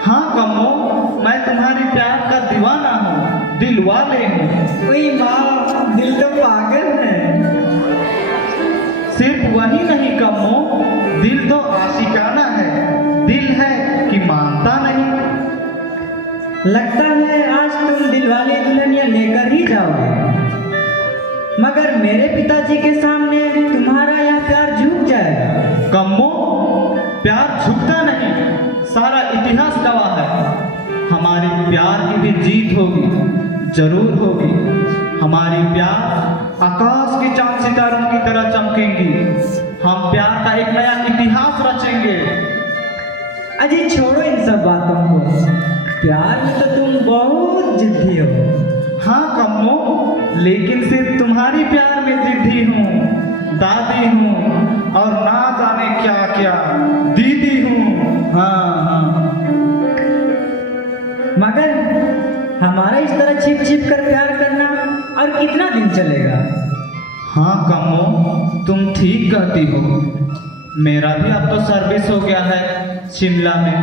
हाँ कम्मो, मैं तुम्हारी प्यार का दीवाना हूँ, दिल वाले हूँ। कोई माँ, दिल तो पागल है। सिर्फ वही नहीं कम्मो, दिल तो आशिकाना है। दिल है कि मानता नहीं। लगता है आज तुम दिलवाले दुल्हनिया लेकर ही जाओगे, मगर मेरे पिताजी के सामने तुम्हारा यह प्यार झुक जाएगा। कम्मो, प्यार झुकता नहीं, सारा इतिहास गवाह है। हमारी प्यार की भी जीत होगी, जरूर होगी। हमारी प्यार आकाश के चांद सितारों की तरह चमकेंगी। हम प्यार का एक नया इतिहास रचेंगे। अजी छोड़ो इन सब बातों को। प्यार में तो तुम बहुत जिद्दी हो। हाँ कम्मो, लेकिन सिर्फ तुम्हारी प्यार में जिद्दी हूँ, दादी हूँ और ना जाने क्या क्या दीदी हूँ। हाँ। मगर हमारा इस तरह छिप छिप कर प्यार करना और कितना दिन चलेगा? हाँ कम्मो, तुम ठीक कहती हो। मेरा भी अब तो सर्विस हो गया है शिमला में।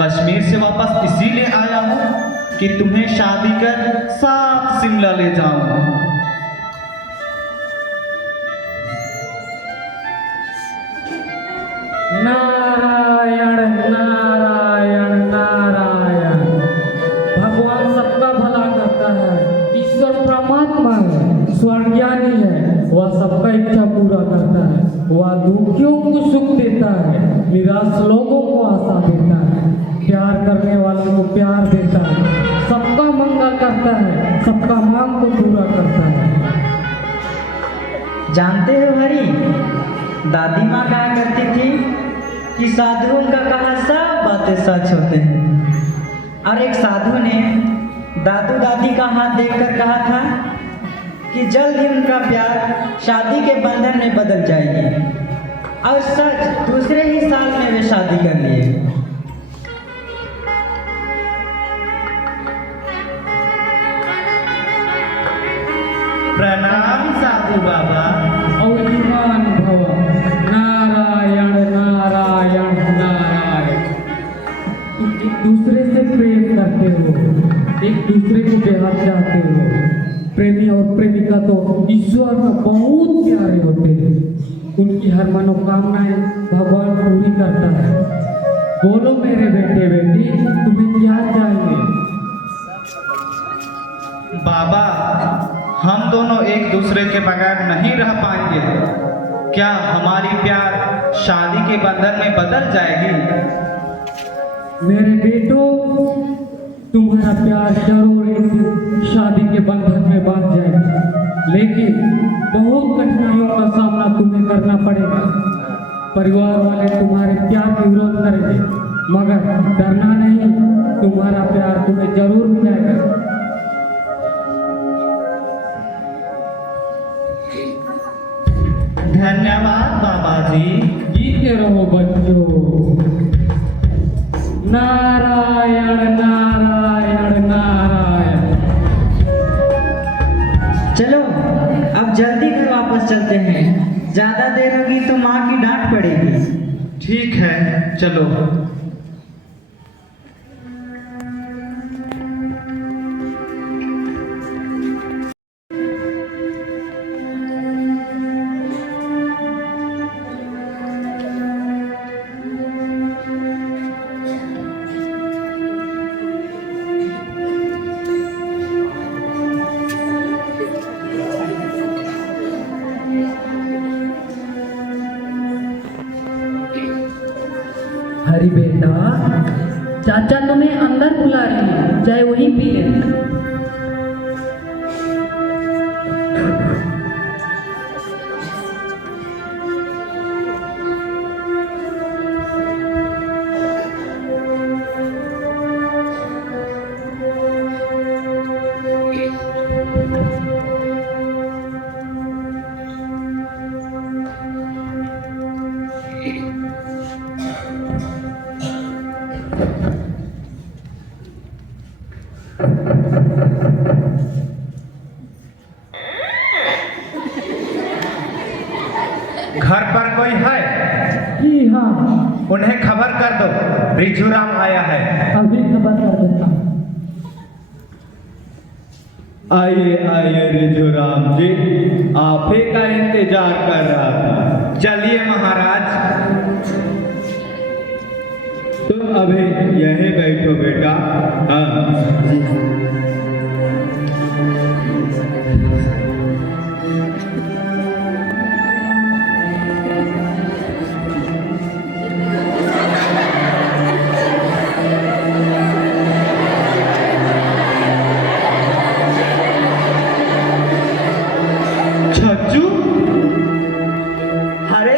कश्मीर से वापस इसीलिए आया हूँ कि तुम्हें शादी कर साथ शिमला ले जाऊँ। नारायण नारायण नारायण। भगवान सबका भला करता है। ईश्वर परमात्मा है, स्वर्गज्ञानी है। वह सबका इच्छा पूरा करता है। वह दुखियों को सुख देता है, निराश लोगों को आशा देता है, प्यार करने वालों को प्यार देता है, सबका मंगल करता है, सबका मांग को पूरा करता है। जानते हो हरी, दादी माँ कहा करती थी कि साधुओं का कहा सब बातें सच होते हैं। और एक साधु ने दादू दादी का हाथ देखकर कहा था कि जल्द ही उनका प्यार शादी के बंधन में बदल जाएगी। और सच, दूसरे ही साल में वे शादी कर लिए। प्रणाम साधु बाबा। औलिमान भव। नारायण नारायण नारायण। तुम एक दूसरे से प्रेम करते हो, एक दूसरे को बेहद चाहते हो। प्रेमी और प्रेमिका तो ईश्वर का बहुत प्यारे होते हैं। उनकी हर मनोकामनाएं भगवान पूरी करता है। बोलो मेरे बेटे बेटी, तुम्हें क्या चाहिए? बाबा, हम दोनों एक दूसरे के बगैर नहीं रह पाएंगे। क्या हमारी प्यार शादी के बंधन में बदल जाएगी? मेरे बेटो, तुम्हारा प्यार जरूर एक दिन शादी के बंधन में बांध जाएगा, लेकिन बहुत कठिनाइयों का सामना तुम्हें करना पड़ेगा। परिवार वाले तुम्हारे प्यार का विरोध करेंगे, मगर डरना नहीं, तुम्हारा प्यार तुम्हें जरूर मिलेगा। धन्यवाद बाबा जी। जीते रहो बच्चों। नारायण नारायण नारायण। चलो अब जल्दी घर वापस चलते हैं, ज्यादा देर होगी तो माँ की डांट पड़ेगी। ठीक है चलो। हरी बेटा, चाचा तुम्हें अंदर बुला रही है, चाहे वहीं पी ले। घर पर कोई है? जी हाँ, उन्हें खबर कर दो, रिजूराम आया है। अभी खबर कर देता हूँ। आइए आइए रिजूराम जी, आप ही का इंतजार कर रहा था। चलिए महाराज। तुम अभी यहीं बैठो बेटा। हाँ जी। छज्जू, अरे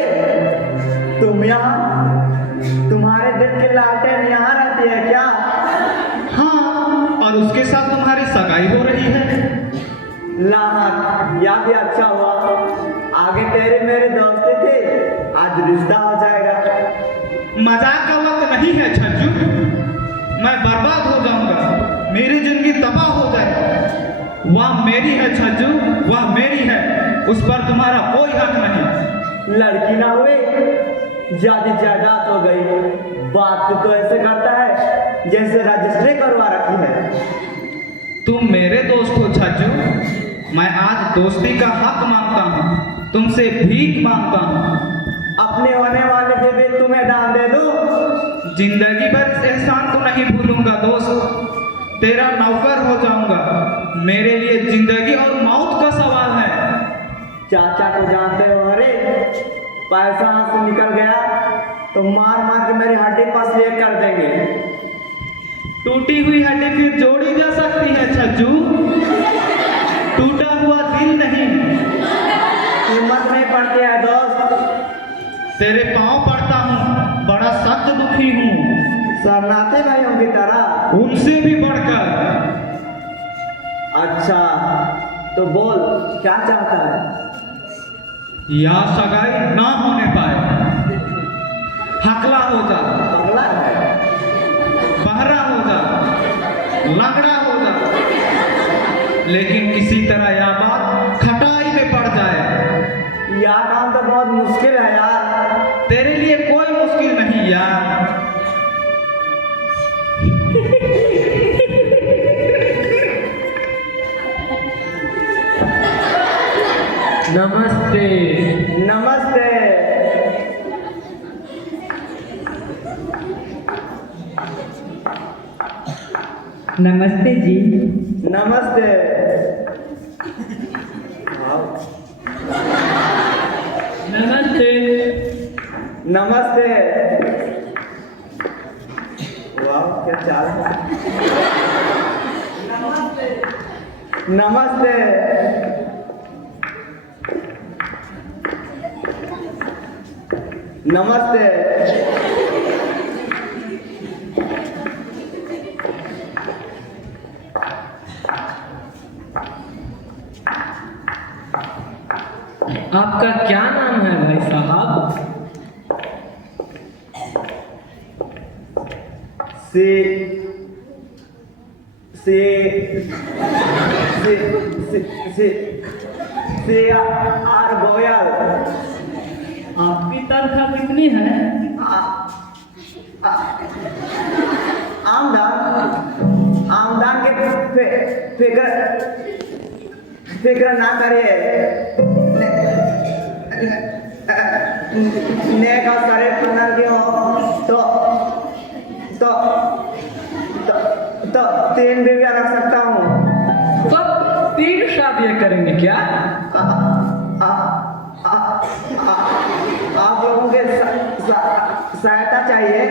तुम यहाँ, तुम्हारे दिल की लालटेन यहाँ रहती है क्या? हाँ, और उसके साथ तुम्हारी सगाई हो रही है। लाहक, यह भी अच्छा हुआ। आगे तेरी मेरी दोस्ती थी, आज रिश्ता हो जाएगा। मजाक का वक्त नहीं है छज्जू। मैं बर्बाद हो जाऊंगा, मेरी जिंदगी तबाह हो जाएगी। वह मेरी है छज्जू, वह मेरी है, उस पर तुम्हारा कोई हक नहीं। लड़की ना हुई, ज्यादा जायदाद हो गई। बात तो ऐसे करता है जैसे रजिस्ट्री करवा रखी है। तुम मेरे दोस्त हो छज्जू, मैं आज दोस्ती का हक मांगता हूँ, तुमसे भीख मांगता हूँ। अपने होने वाले पे भी तुम्हें दान दे दूं? जिंदगी भर इस एहसान को नहीं भूलूंगा दोस्त, तेरा नौकर हो जाऊंगा। मेरे लिए जिंदगी और मौत का सवाल है। चाचा को जानते हो? अरे पैसा हाथ से निकल गया तो मार मार के मेरी हड्डी पसलिए कर देंगे। टूटी हुई हड्डी फिर जोड़ी जा सकती है छज्जू, टूटा हुआ दिल नहीं। हिम्मत नहीं पड़ती है दोस्त। तेरे पांव पड़ता हूँ, बड़ा सख्त दुखी हूँ, शरणार्थी भाइयों की तरह। उनसे भी बढ़कर। अच्छा तो बोल, क्या चाहता है? या सगाई ना होने पाए, हकला हो जा, पगला है? बहरा हो जा, लंगड़ा हो जा, लेकिन किसी तरह यह बात खटाई में पड़ जाए। यह काम तो बहुत मुश्किल है यार। तेरे लिए कोई मुश्किल नहीं यार। नमस्ते। नमस्ते। नमस्ते जी। नमस्ते। नमस्ते। नमस्ते। वाह क्या चाल है। नमस्ते। नमस्ते। आपका क्या नाम है भाई साहब? से से से से से से आर गोयल। आपकी तनख्वाह कितनी है? आमदान के फिक्र ना करिए। नेक और सारे पन्नर के हो तो तो तो 3 बीवियां रख सकता हूँ। तो 3 शादियां करेंगे क्या? आप लोगों के सहायता चाहिए।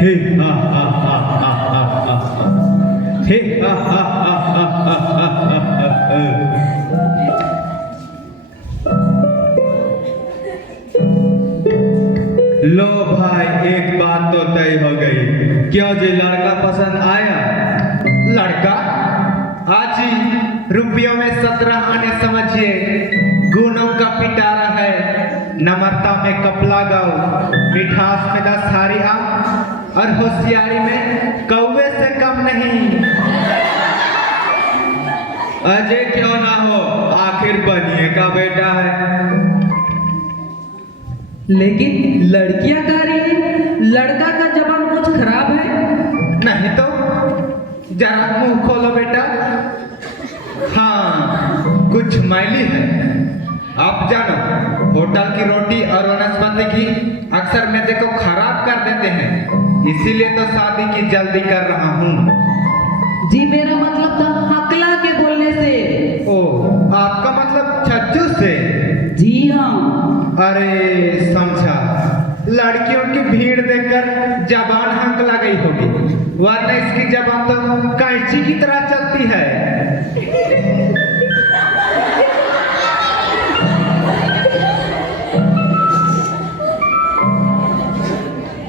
हे हा हा हा हा हा हा हा। हे हा हा हा हा हा हा हा हा। लो भाई, एक बात तो तय हो गई। क्यों जी, लड़का पसंद आया? लड़का हाजी, रुपयों में 17 आने समझिए, गुणों का पिटारा है, नम्रता में कपला गाओ, मिठास में 10 हारी आम और होशियारी में कौवे से कम नहीं। अजय क्यों ना हो, आखिर बनिए का बेटा है। लेकिन लड़कियां कह रही हैं लड़का का जबान कुछ खराब है। नहीं तो जरा मुंह खोलो बेटा। हाँ, कुछ मैली है। आप जानो, होटल की रोटी और वनस्पति की अक्सर मैदे को खराब कर देते हैं, इसीलिए तो शादी की जल्दी कर रहा हूँ। जी मेरा मतलब था हकला के बोलने से। ओ, आपका मतलब छज्जू से? जी हाँ। अरे समझा, लड़कियों की भीड़ देखकर जबान हंकला गई होगी, वरना इसकी जबान तो कैंची की तरह चलती है।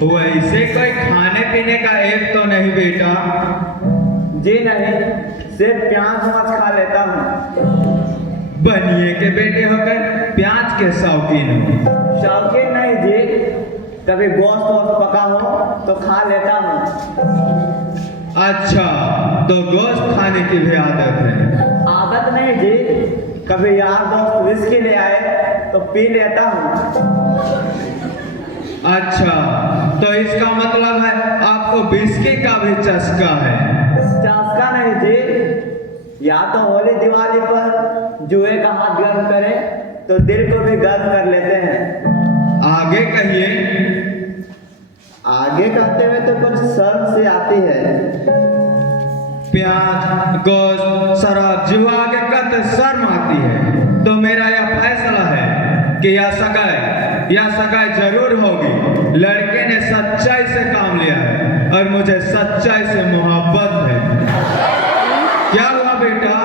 वैसे कोई खाने पीने का ऐप तो नहीं बेटा? जी नहीं, सिर्फ प्याज मत खा लेता हूँ। बनिए के बेटे होकर प्याज के शौकीन हो? शौकीन नहीं जी, कभी गोश्त वोश्त पका हो तो खा लेता हूँ। अच्छा, तो गोश्त खाने की भी आदत है? आदत नहीं जी, कभी यार दोस्त विस्की ले आए तो पी लेता हूँ। अच्छा, तो इसका मतलब है आपको बिस्की का भी चस्का है? चस्का नहीं जी, या तो होली दिवाली पर जुए का हाथ गर्म करे तो दिल को भी गर्म कर लेते हैं। आगे कहिए। आगे कहते हुए तो कुछ शर्म से आती है। प्याज, गोश्त, शराब, जुआ आगे कहते शर्म आती है। तो मेरा यह फैसला है कि यह सगाई जरूर होगी। लड़के ने सच्चाई से काम लिया है और मुझे सच्चाई से मोहब्बत है। क्या हुआ बेटा?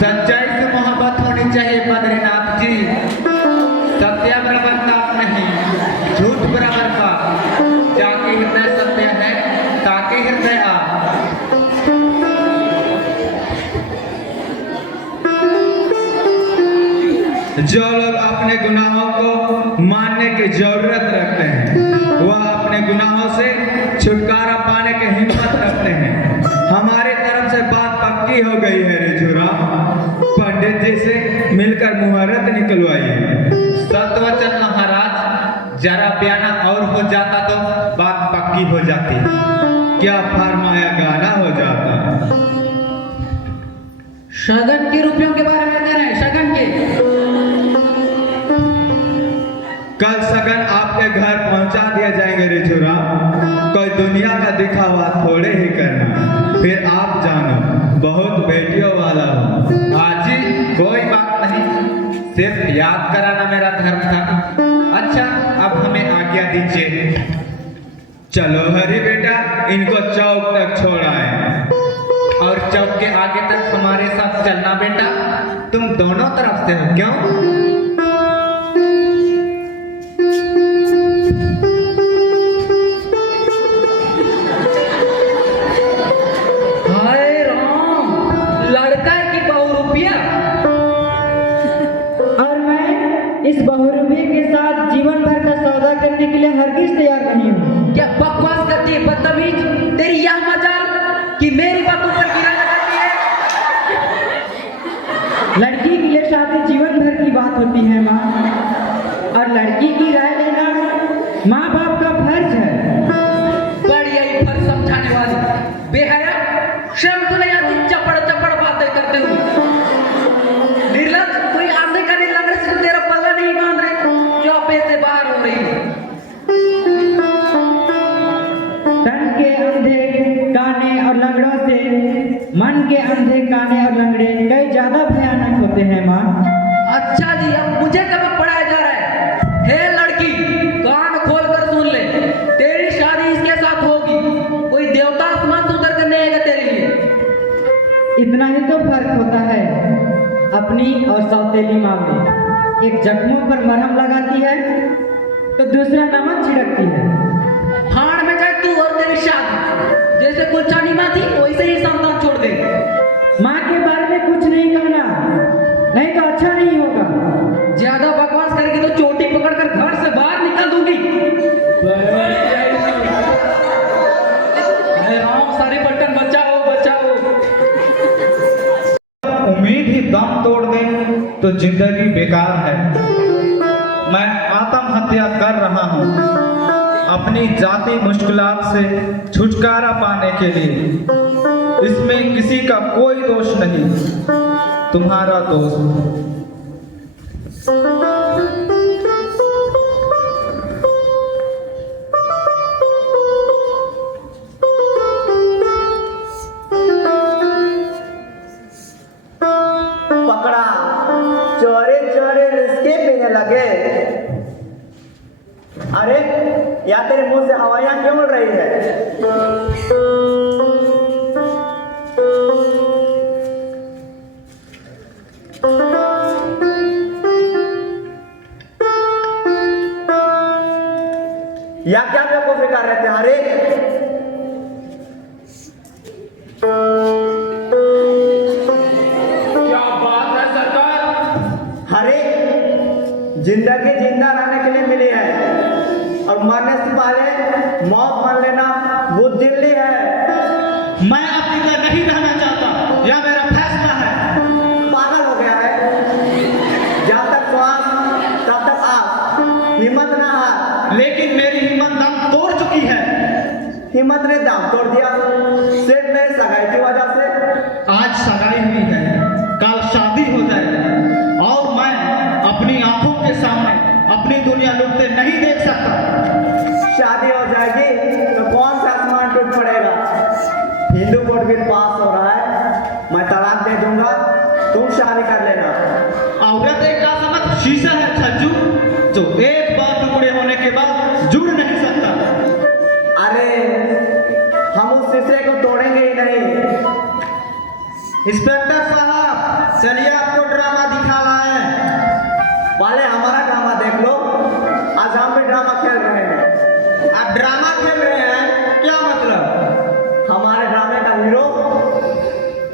सच्चाई से मोहब्बत होनी चाहिए बद्रीनाथ जी, सत्य बराबर पाप नहीं, झूठ बराबर पाप। जाके हृदय सत्य है, ताके हृदय आप। जो लोग अपने गुनाहों को मानने की जरूरत रखते हैं, वह अपने गुनाहों से छुटकारा पाने की हिम्मत रखते हैं। हमारी तरफ से बात पक्की हो गई है रिझुरा, पंडित जी से मिलकर मुहूर्त निकलवाइए। सतवचन महाराज, जरा बयाना और हो जाता तो बात पक्की हो जाती। क्या फरमाया गाना हो जाता? शगन के रुपयों के बारे में कह रहे हैं, शगन के। कल सगन आपके घर पहुंचा दिया जाएंगे रे छोरा। कोई दुनिया का दिखावा थोड़े ही करना, फिर आप जानो बहुत बेटियों वाला हूँ। हाजी कोई बात नहीं, सिर्फ याद कराना मेरा धर्म था। अच्छा अब हमें आज्ञा दीजिए। चलो हरी बेटा, इनको चौक तक छोड़ आए। और चौक के आगे तक हमारे साथ चलना बेटा। तुम दोनों तरफ से हो क्यों? हाय राम, लड़का की बहुरूपिया। और मैं इस बहुरूपी के साथ जीवन भर का सौदा करने के लिए हरगिज तैयार नहीं हूँ। क्या बकवास करती है बदतमीज? तेरी यह मजाल कि मेरी बातों पर गिरा लगाती है। लड़की के लिए शादी जीवन भर की बात होती है माँ, और लड़की की राय लेना माँ बाप का फर्ज है। बड़ी आई फर्ज समझाने वाली बेहया, शर्म तो नहीं आती चपड़ चपड़ बातें करते हुए। निर्लज, कोई आंधे का नहीं लग रहा है, तेरा पल्ला नहीं बांध रहे, जो अपने से बाहर हो रही है। तन के अंधे काने और लंगड़ों से मन के अंधे काने और लंगड़े कई ज्यादा भयानक होते हैं माँ। अच्छा जी, अब मुझे सबक पढ़ाया जा रहा है। हे लड़की, कान खोल कर सुन ले, तेरी शादी इसके साथ होगी। कोई देवता आसमान से उतर कर नहीं आएगा तेरे लिए। इतना ही तो फर्क होता है अपनी और सौतेली माँ में। एक जख्मों पर मरहम लगाती है तो दूसरा नमक छिड़कती है। हाड़ में जाए तू और तेरी शादी। जैसे कुलचानी माँ थी वैसे ही संतान छोड़ दे। माँ के बारे में कुछ नहीं कहना, नहीं तो अच्छा नहीं होगा। ज्यादा बकवास करेगी तो चोटी पकड़कर घर से बाहर निकल दूंगी। राम, सारे बटन बचाओ बचाओ। उम्मीद ही दम तोड़ दे तो जिंदगी बेकार है। मैं आत्महत्या कर रहा हूँ अपनी जाति मुश्किलात से छुटकारा पाने के लिए। इसमें किसी का कोई दोष नहीं, तुम्हारा दोष। पकड़ा, चोरे चोरे रिस्के पीने लगे। अरे या तेरे मुंह से हवाइयां क्यों उड़ रही है? या क्या बेवकूफी कर रहे थे? अरे क्या बात है सरकार? अरे जिंदगी जिंदा रहने के लिए मिली है, और मरने से पहले मौत मान लेना वो दिल्ली है। मैं अपनी तरह नहीं रहना चाहता, यह मेरा फैसला है। पागल हो गया है? जब तक श्वास तब तक आस, हिम्मत ना हार। लेकिन मेरी हिम्मत दम तोड़ चुकी है। हिम्मत ने दाम तोड़ दिया सिर्फ मेरी सगाई की वजह से। आज सगाई हुई है, कल शादी हो जाएगी, और मैं अपनी आंखों के सामने अपनी दुनिया लुटते नहीं देख सकता। शादी हो जाएगी तो कौन सा आसमान टूट पड़ेगा? हिंदू कोर्ट बिल पास हो रहा है, मैं तलाक दे दूंगा, तुम शादी कर लेना। औरत एक का समझ शीशा है छज्जू, जो एक बार टुकड़े होने के बाद जुड़ नहीं सकता। अरे हम उस शीशे को तोड़ेंगे ही नहीं। इंस्पेक्टर साहब, चलिए आपको ड्रामा दिखा रहा है। पहले हमारा ड्रामा देख लो, आज हम भी ड्रामा खेल रहे हैं। आप ड्रामा खेल रहे हैं, क्या मतलब? हमारे ड्रामे का हीरो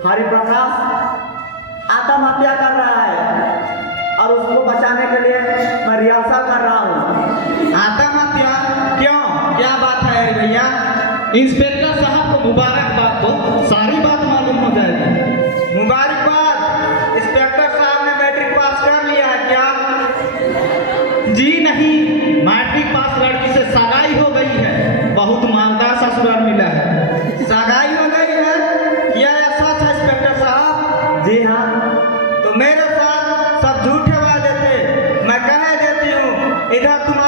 हरि प्रकाश आत्महत्या कर रहा है, और उसको बचाने के लिए मैं रिहर्सल कर रहा हूँ। आत्महत्या? क्यों, क्या बात है अरे भैया? इंस्पेक्टर साहब को मुबारकबाद दो, सारी बात मालूम हो जाएगी। मुबारकबाद। इंस्पेक्टर साहब ने मैट्रिक पास कर लिया है क्या? जी नहीं, मैट्रिक पास लड़की से सगाई हो गई है, बहुत मालदार ससुराल मिला है। सगाई हो गई है? क्या यह सच है इंस्पेक्टर साहब? जी हाँ। तो मेरे साथ सब झूठे वादे थे। मैं कह देती हूँ, इधर तुम्हारा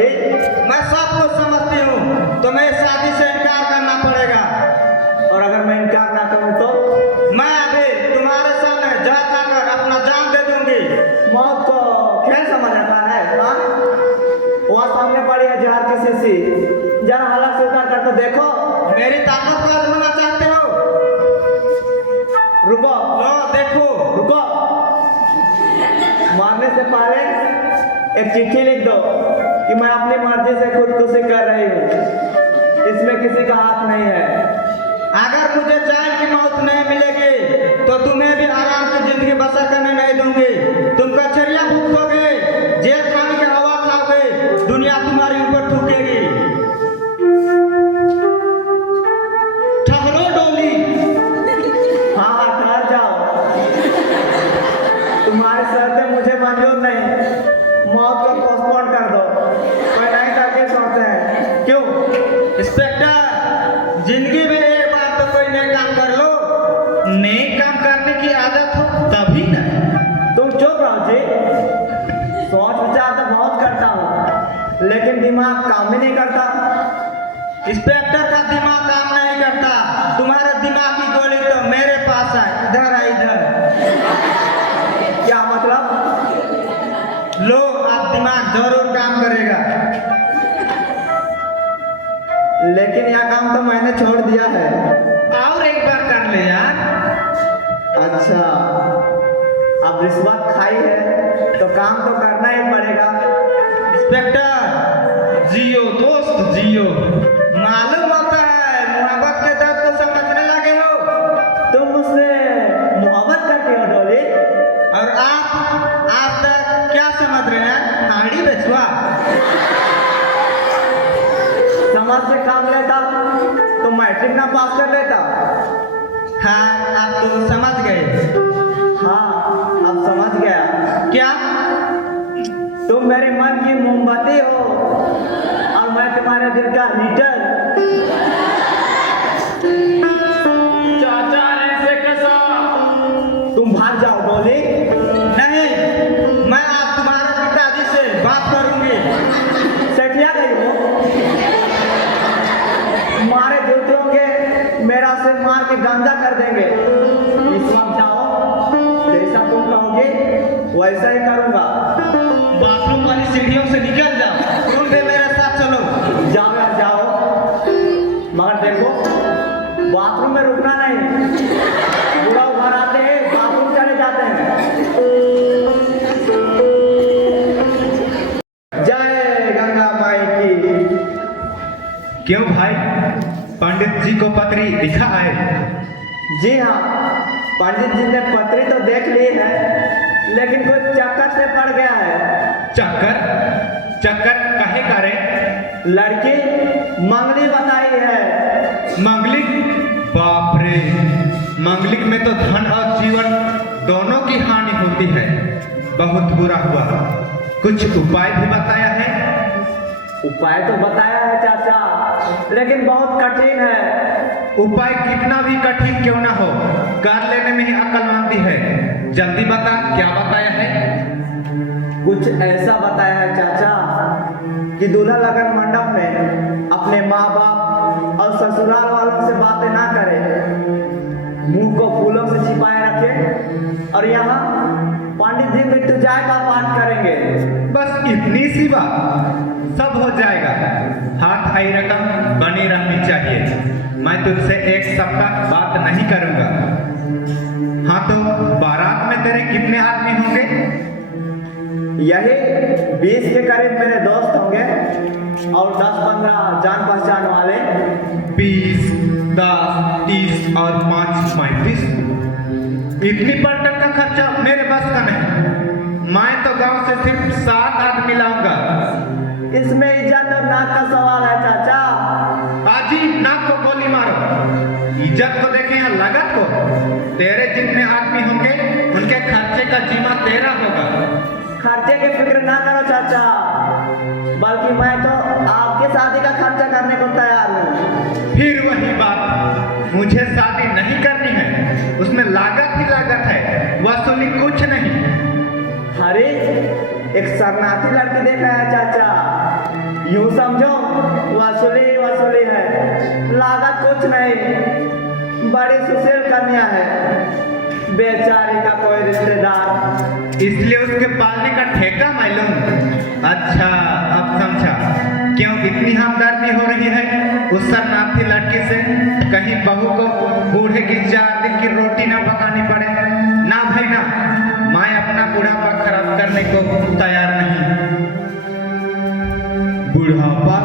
डोली? मैं सब कुछ समझती हूँ, तुम्हें शादी से इनकार करना पड़ेगा। और अगर मैं इनकार ना करूं तो? मैं अभी तुम्हारे सामने जहर खाकर अपना जान दे दूंगी। मौत को खेल समझ आता है? हाँ, वहाँ सामने पड़ी है जहर की शीशी, जरा हालत स्वीकार कर तो देखो। मेरी ताकत को आजमाना चाहते हो? रुको, लो देखो। रुको। मारने से पहले एक चिट्ठी लिख दो कि मैं अपनी मर्जी से खुदकुशी कर रही हूँ, इसमें किसी का हाथ नहीं है। अगर मुझे चैन की मौत नहीं मिलेगी तो तुम्हें भी आराम की जिंदगी बसर करने नहीं दूंगी। तुम कचरिया भुगतोगे, जेल खाने की हवा खाओगे, दुनिया तुम्हारे ऊपर थूकेगी। ठहरो डोली। हाँ हाँ, ठहर जाओ। तुम्हारी शर्तें मुझे मंजूर नहीं, मौत को पोस्टपोन कर दो, कोई नई तरकीब सोचते हैं। क्यों? इंस्पेक्टर, जिंदगी में एक बार तो कोई नया काम कर लो। नए काम करने की आदत हो तभी ना। तुम चुप रहो जी। सोच विचार तो बहुत करता हूँ, लेकिन दिमाग काम ही नहीं करता। इंस्पेक्टर का दिमाग काम नहीं करता। तुम्हारे दिमाग की गोली तो मेरे पास है, इधर है इधर। क्या मतलब? लो, अब दिमाग जरूर काम करेगा। लेकिन यह काम तो मैंने छोड़ दिया है। और एक बार कर ले यार। अच्छा, अब रिश्वत खाई है तो काम तो करना ही पड़ेगा। इंस्पेक्टर, जियो दोस्त जियो। मालूम होता है मोहब्बत के दर्द को समझने लगे हो। तुम मुझसे मोहब्बत करती हो डोली? और आप आज तक क्या समझ रहे हैं? हाड़ी बेचवा। समाज से काम लेता तो मैट्रिक ना पास कर लेता। हाँ, आप तो समझ गए। हाँ, अब समझ गया। क्या? तुम मेरे मन की मोमबत्ती हो और मैं तुम्हारे दिल का हीटर। चाचा ऐसे कैसा? तुम भाग जाओ डोली। नहीं, मैं आज तुम्हारे पिताजी से बात करूंगी। सेठिया गई हो, मारे जूतोंगे, मेरा सिर मार के गांजा कर देंगे। इस वक्त जाओ, जैसा तुम कहोगे वैसा ही करूंगा। बाथरूम वाली सीढ़ियों से निकल जाओ। तुम भी मेरे साथ चलो। जाओ यार जाओ, मगर देखो बाथरूम में रुकना नहीं। बुरा उभर आते हैं, बाथरूम चले जाते हैं। जय गंगा माई की। क्यों भाई, पंडित जी को पत्री दिखा है? जी हाँ, पंडित जी ने पत्री तो देख ली है, लेकिन कोई चक्कर से पड़ गया है। चक्कर? चक्कर काहे का रे? लड़की मंगली बताई है। मंगलिक? बाप रे, मंगलिक में तो धन और जीवन दोनों की हानि होती है। बहुत बुरा हुआ। कुछ उपाय भी बताया है? उपाय तो बताया है चाचा, लेकिन बहुत कठिन है। उपाय कितना भी कठिन क्यों ना हो, कर लेने में ही अक्लमंदी है। जल्दी बता, क्या बताया है? कुछ ऐसा बताया है चाचा कि दूल्हा लगन मंडप में अपने माँ बाप और ससुराल वालों से बातें ना करे, मुंह को फूलों से छिपाए रखे, और यहाँ पंडित जी मृत्युंजय का पाठ करेंगे। बस इतनी सी बात, सब हो जाएगा। हाथ आई रकम बनी रहनी चाहिए। मैं तुझसे एक सप्ताह बात नहीं करूंगा। हाँ तो बारात में तेरे कितने आदमी होंगे? यही 20 के करीब मेरे दोस्त होंगे और 10-15 जान पहचान वाले। 20, 10, 30 और 5, 35। इतनी पर्यटन का खर्चा मेरे बस का नहीं। मैं तो गांव से सिर्फ 7 आदमी लाऊंगा। इसमें इज्जत और नाक का सवाल है चाचा। आजी, नाक को गोली मारो। इज्जत को देखें या लागत को? तेरे जितने आदमी होंगे उनके खर्चे का जिम्मा तेरा होगा। खर्चे की फिक्र ना करो चाचा, बल्कि मैं तो आपकी शादी का खर्चा करने को तैयार हूँ। फिर वही बात, मुझे शादी नहीं करनी है। उसमें लागत ही लागत है, वसूली कुछ नहीं। अरे एक शरणार्थी लड़की देख रहा है चाचा, यूं समझो वसूली वसूली है, लागत कुछ नहीं, बड़ी सुशील कन्या है, बेचारी का कोई रिश्तेदार, इसलिए उसके पालने का ठेका मैं लूं। अच्छा अब समझा क्यों इतनी हमदर्दी हो रही है उस शरणार्थी लड़की से। कहीं बहू को बूढ़े की 4 दिन की रोटी ना पकानी पड़े। ना भाई ना, मैं अपना बुढ़ापा खराब करने को तैयार नहीं। बुढ़ापा?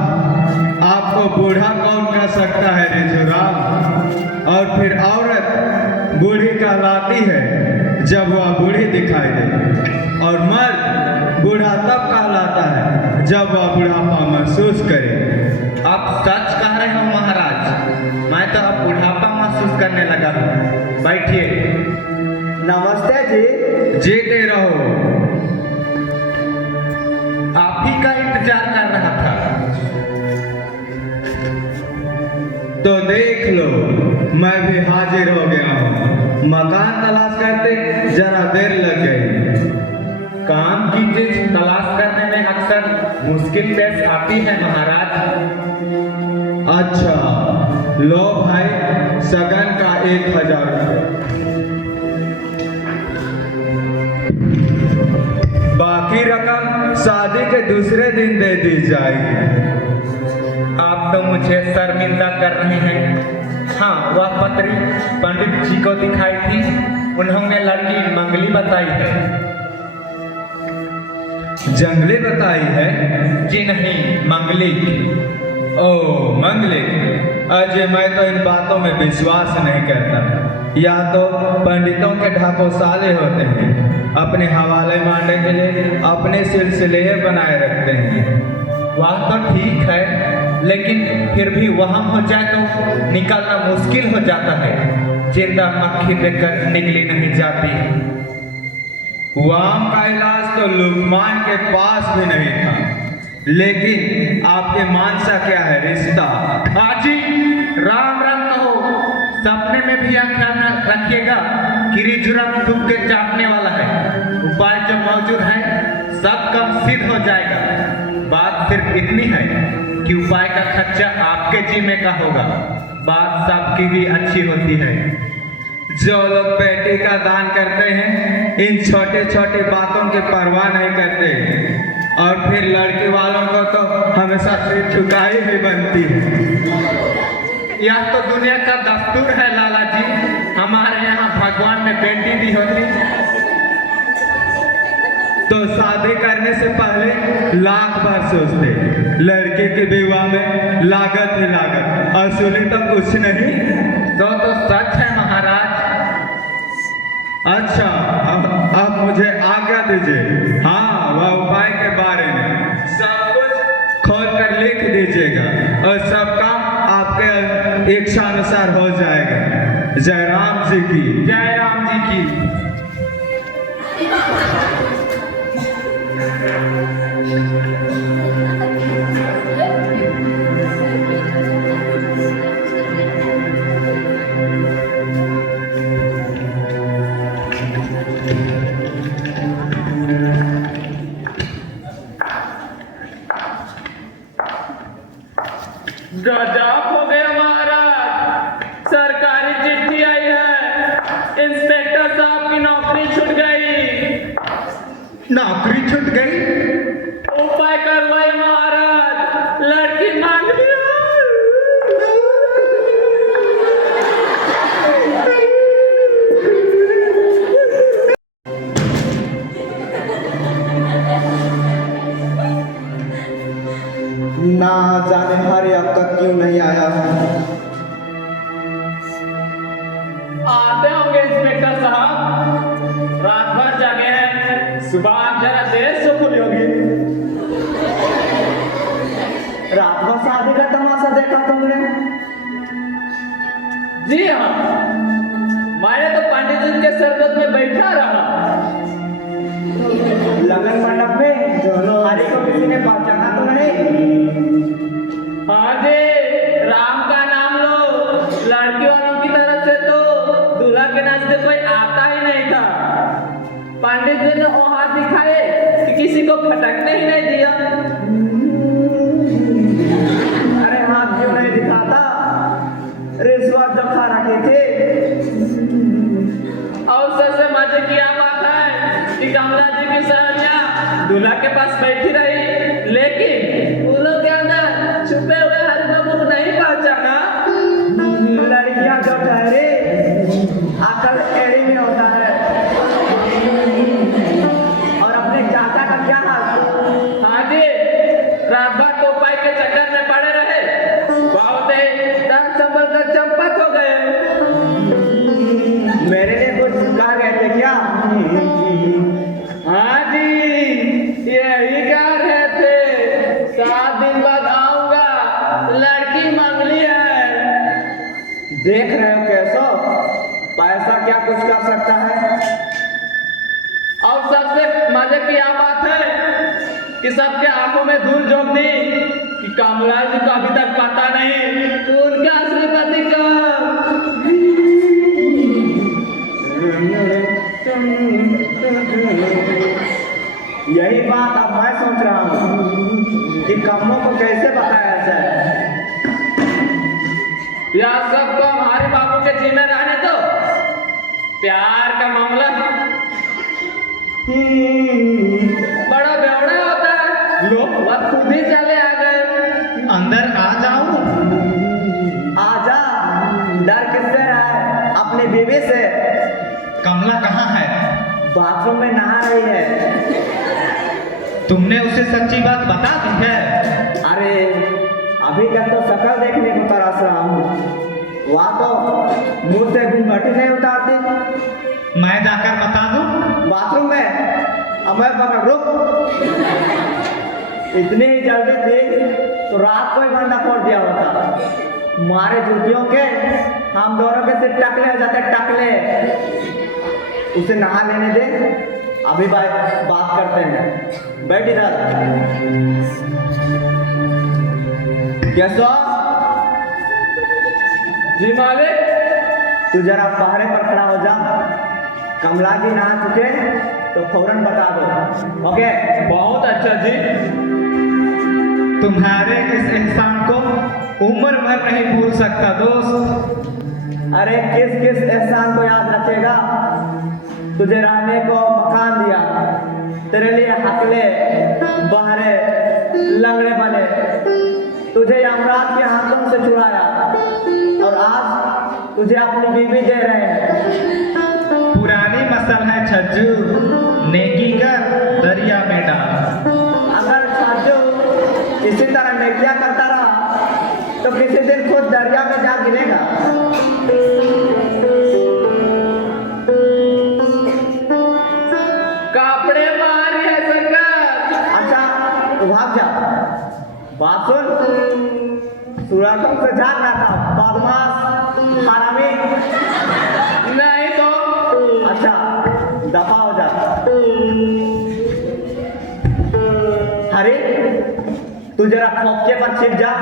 आपको बूढ़ा कौन कह सकता है रिजुराम? और फिर औरत बूढ़ी कहलाती है जब वह बूढ़ी दिखाई दे, और मर्द बूढ़ा तब कहलाता है जब वह बुढ़ापा महसूस करे। आप सच कह रहे हो महाराज, मैं तो अब बुढ़ापा महसूस करने लगा हूँ। बैठिए। नमस्ते जी। जीते रहो। आप ही का इंतजार कर रहा था। तो देख लो, मैं भी हाजिर हो गया हूँ। मकान तलाश करते जरा देर लग गई। काम की चीज तलाश करने में अक्सर मुश्किल पेश आती है महाराज। अच्छा लो भाई, सगन का 1000 रुपये, बाकी रकम शादी के दूसरे दिन दे दी जाएगी। आप तो मुझे शर्मिंदा कर रहे हैं। हाँ, वह पत्री पंडित जी को दिखाई थी, उन्होंने लड़की मंगली बताई है। जंगली बताई है? जी नहीं, मंगली। ओ मंगली। अजय मैं तो इन बातों में विश्वास नहीं करता। या तो पंडितों के ढाकोसाले होते हैं, अपने हवाले मारने के लिए अपने सिलसिले बनाए रखते हैं। वह तो ठीक है, लेकिन फिर भी वहां हो जाए तो निकलना मुश्किल हो जाता है। जिंदा मक्खी देखकर निकली नहीं जाती। वाम का इलाज तो लुकमान के पास भी नहीं था, लेकिन आपके मानसा क्या है रिश्ता? हाजी राम राम कहो। सपने में भी यह ख्याल रखिएगा कि रिजुराम डूब के चाटने वाला है। उपाय जो मौजूद है सब कम सिद्ध हो जाएगा। बात सिर्फ इतनी है कि उपाय का खर्चा आपके जिम्मे का होगा। बात सबकी भी अच्छी होती है। जो लोग बेटी का दान करते हैं इन छोटे छोटे बातों की परवाह नहीं करते, और फिर लड़के वालों को तो हमेशा सिर झुकाई ही बनती है। यह तो दुनिया का दस्तूर है लाला जी। हमारे यहाँ भगवान ने बेटी दी होती तो शादी करने से पहले लाख बार सोचते। लड़के के विवाह में लागत ही लागत, असुली तो कुछ नहीं। तो सच है महाराज। अच्छा अब मुझे आज्ञा दीजिए। हाँ, वह उपाय के बारे में सब कुछ खोल कर लिख दीजिएगा, और सब काम आपके इच्छा अनुसार हो जाएगा। जय राम जी की। जय राम जी की। गजब हो गया महाराज, सरकारी चिट्ठी आई है। इंस्पेक्टर साहब की नौकरी छूट गई। नौकरी छूट गई? उपाय करवाई महाराज, लड़की मांग ली। ना जाने हर अब तक क्यों नहीं आया है। आते होंगे इंस्पेक्टर साहब, रात भर जागे हैं, सुबह जरा देर से खुली होगी। रात भर शादी का तमाशा देखा तुमने? जी हाँ, मैंने तो पंडित जी के शरबत में बैठा रहा। लगन मंडप में हरी को किसी ने पहचाना तो नहीं? हाँ जी, राम का नाम लो। लड़की वालों की तरफ से तो दूल्हा के नाचते कोई आता ही नहीं था। पंडित जी ने वो हाथ दिखाए कि किसी को खटकने ही नहीं दिया। दूल्हा के पास बैठी रही, लेकिन फूलों के अंदर छुपे हुए हरि बाबू को नहीं पहचाना। लड़कियां जो ठहरे अकल एड़ी में होता है। और अपने चाचा का क्या हाल? हाँ जी, रात भर टोपाई के चक्कर में पड़े रहे, बहुत ही तन संभल कर चंपत हो गए। मेरे लिए कुछ कह गए थे क्या? हाँ जी, यही कह रहे थे 7 दिन बाद आऊंगा, लड़की मंगली है। देख रहे हो कैसो पैसा क्या कुछ कर सकता है। और सबसे मजे की यह बात है कि सबके आंखों में धूल झोंक दी कि कामलाल जी को अभी तक पता नहीं कि उनके असली पति यही बात अब मैं सोच रहा हूँ कि कमों को कैसे बताया जाए। या सबको हमारे बाबू के जी में रहने दो। प्यार का मामला बड़ा बेवड़ा होता है, लोग वह खुद ही चले आ गए। अंदर आ जाओ। आजा, डर किससे रहा है? अपनी बीवी से। कमला कहाँ है? बाथरूम में नहा रही है। तुमने उसे सच्ची बात बता दी है? अरे अभी तक तो शक्ल देखने को तरस रहा हूँ, वहाँ तो मुंह से घूंघट नहीं उतारती। मैं जाकर बता दूं? बाथरूम में? अब मैं पकड़ रुक। इतनी ही जल्दी थी तो रात को ही बंदा फोड़ दिया होता। मारे जूतियों के हम दोनों के सिर्फ टकले हो जाते, टकले। उसे नहा लेने दे, अभी बात करते हैं। बैठ इधर। कैसा? जी मालिक। तू जरा पहरे पर खड़ा हो जा। कमला जी नहा चुके तो फौरन बता दो। ओके? बहुत अच्छा जी। तुम्हारे इस एहसान को उम्र भर नहीं भूल सकता दोस्त। अरे किस किस एहसान को याद रखेगा? तुझे रहने को मकान दिया, तेरे लिए हकले बहरे लंगड़े बने, तुझे यमराज के हाथों से छुड़ाया, और आज तुझे अपनी बीवी दे रहे हैं। पुरानी मसल है छज्जू, नेकी कर दरिया में डाल। अगर छज्जू इसी तरह नेकिया करता रहा तो किसी दिन खुद दरिया में जा गिरेगा। कपड़े मारी है सरकार। अच्छा तो भाग जा। बात सुन, सुराखों से झाग रहा था, बदमाश हरामी। नहीं तो अच्छा दफा हो जा। हरे तू जरा खोपके पर छिप जा।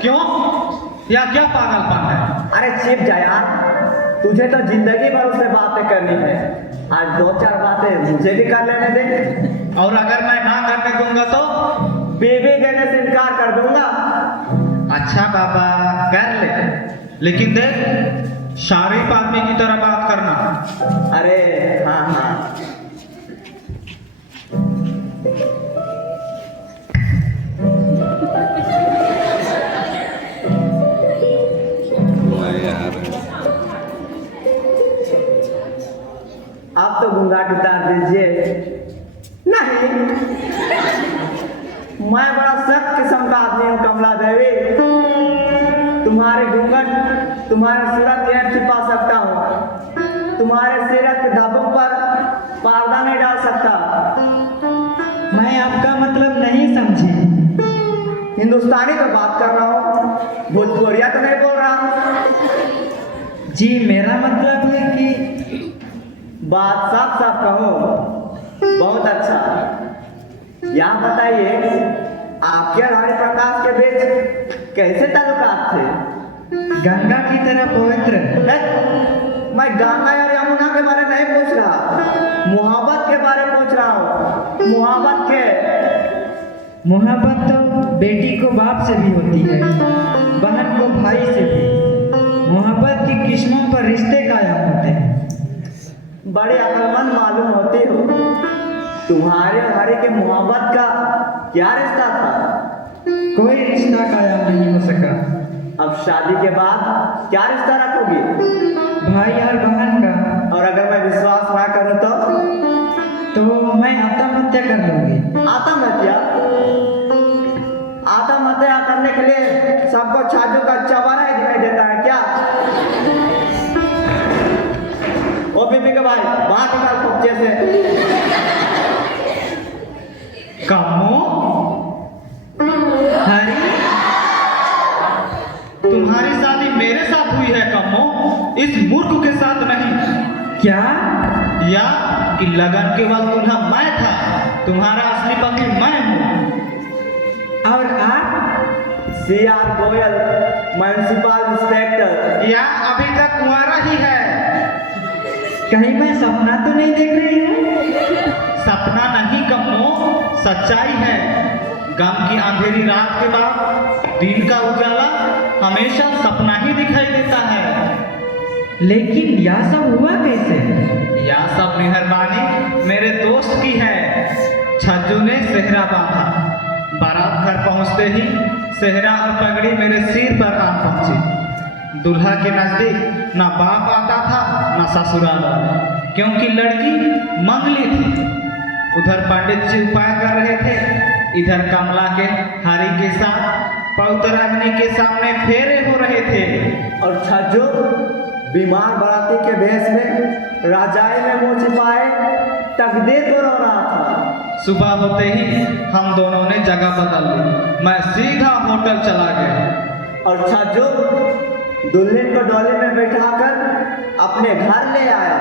क्यों? या क्या पागलपन है? अरे छिप जा यार, तुझे तो जिंदगी भर उससे बातें करनी है। आज 2-4 बातें मुझे भी कर लेने दे। और अगर मैं ना करने दूंगा तो? बीवी देने से इनकार कर दूंगा। अच्छा बाबा कर ले, लेकिन देख शारीफ आदमी की तरह बात करना। अरे हाँ हाँ। आप तो घूंघाट उतार दीजिए। नहीं, मैं बड़ा सख्त किस्म का आदमी हूँ कमला देवी। तुम्हारे घूंघट, तुम्हारे सूरत यह छिपा सकता हूँ, तुम्हारे सीरत के धब्बों पर पर्दा नहीं डाल सकता। मैं आपका मतलब नहीं समझी। हिंदुस्तानी तो बात कर रहा हूँ, भोजपुरिया तो नहीं बोल रहा। जी मेरा मतलब है कि बात साफ साफ कहो। बहुत अच्छा। यहाँ बताइए, आपके और हरि प्रकाश के बीच कैसे ताल्लुकात थे? गंगा की तरह पवित्र। मैं गंगा और यमुना के बारे नहीं पूछ रहा, मोहब्बत के बारे में पूछ रहा हूँ। मोहब्बत के। मोहब्बत तो बेटी को बाप से भी होती है, बहन को भाई से भी। मोहब्बत की किस्मों पर रिश्ते कायम होते हैं। बड़े अक्लमंद मालूम होती हो। तुम्हारे और हरी के मोहब्बत का क्या रिश्ता था? कोई रिश्ता कायम नहीं हो सका। अब शादी के बाद क्या रिश्ता रखोगी? भाई और बहन का। और अगर मैं विश्वास ना करूं तो मैं आत्महत्या कर लूंगी। आत्महत्या करने के लिए सबको छाजू का चवारा ही दिखाई देता है क्या? ओ बीबी के भाई बाहर निकाल खोपचे से। कमो, हरी, तुम्हारी शादी मेरे साथ हुई है कमो, इस मूर्ख के साथ नहीं। क्या? या कि लगन के वक्त दूल्हा मैं था, तुम्हारा असली पति मैं हूँ। और आप? CR Goyal, municipal inspector. या अभी तक कुंवारा ही है। कहीं मैं सपना तो नहीं देख रही हूँ? सपना नहीं कमो, सच्चाई है। गम की अंधेरी रात के बाद दिन का उजाला हमेशा सपना ही दिखाई देता है। लेकिन यह सब हुआ कैसे? यह सब मेहरबानी मेरे दोस्त की है। छज्जू ने सेहरा बांधा। बारात घर पहुंचते ही सेहरा और पगड़ी मेरे सिर पर आ पहुंची। दूल्हा के नजदीक न बाप आता था न ससुराल, क्योंकि लड़की मंगली थी। उधर पंडित जी उपाय कर रहे थे, इधर कमला के हरी के साथ पौतराग्नि के सामने फेरे हो रहे थे। और छज्जू बीमार बाराती के भेष में राजाई में मुंह छिपाए तकदीर को रो रहा था। सुबह होते ही हम दोनों ने जगह बदल ली। मैं सीधा होटल चला गया। और छज्जू दुल्हन को डोले में बैठाकर अपने घर ले आया।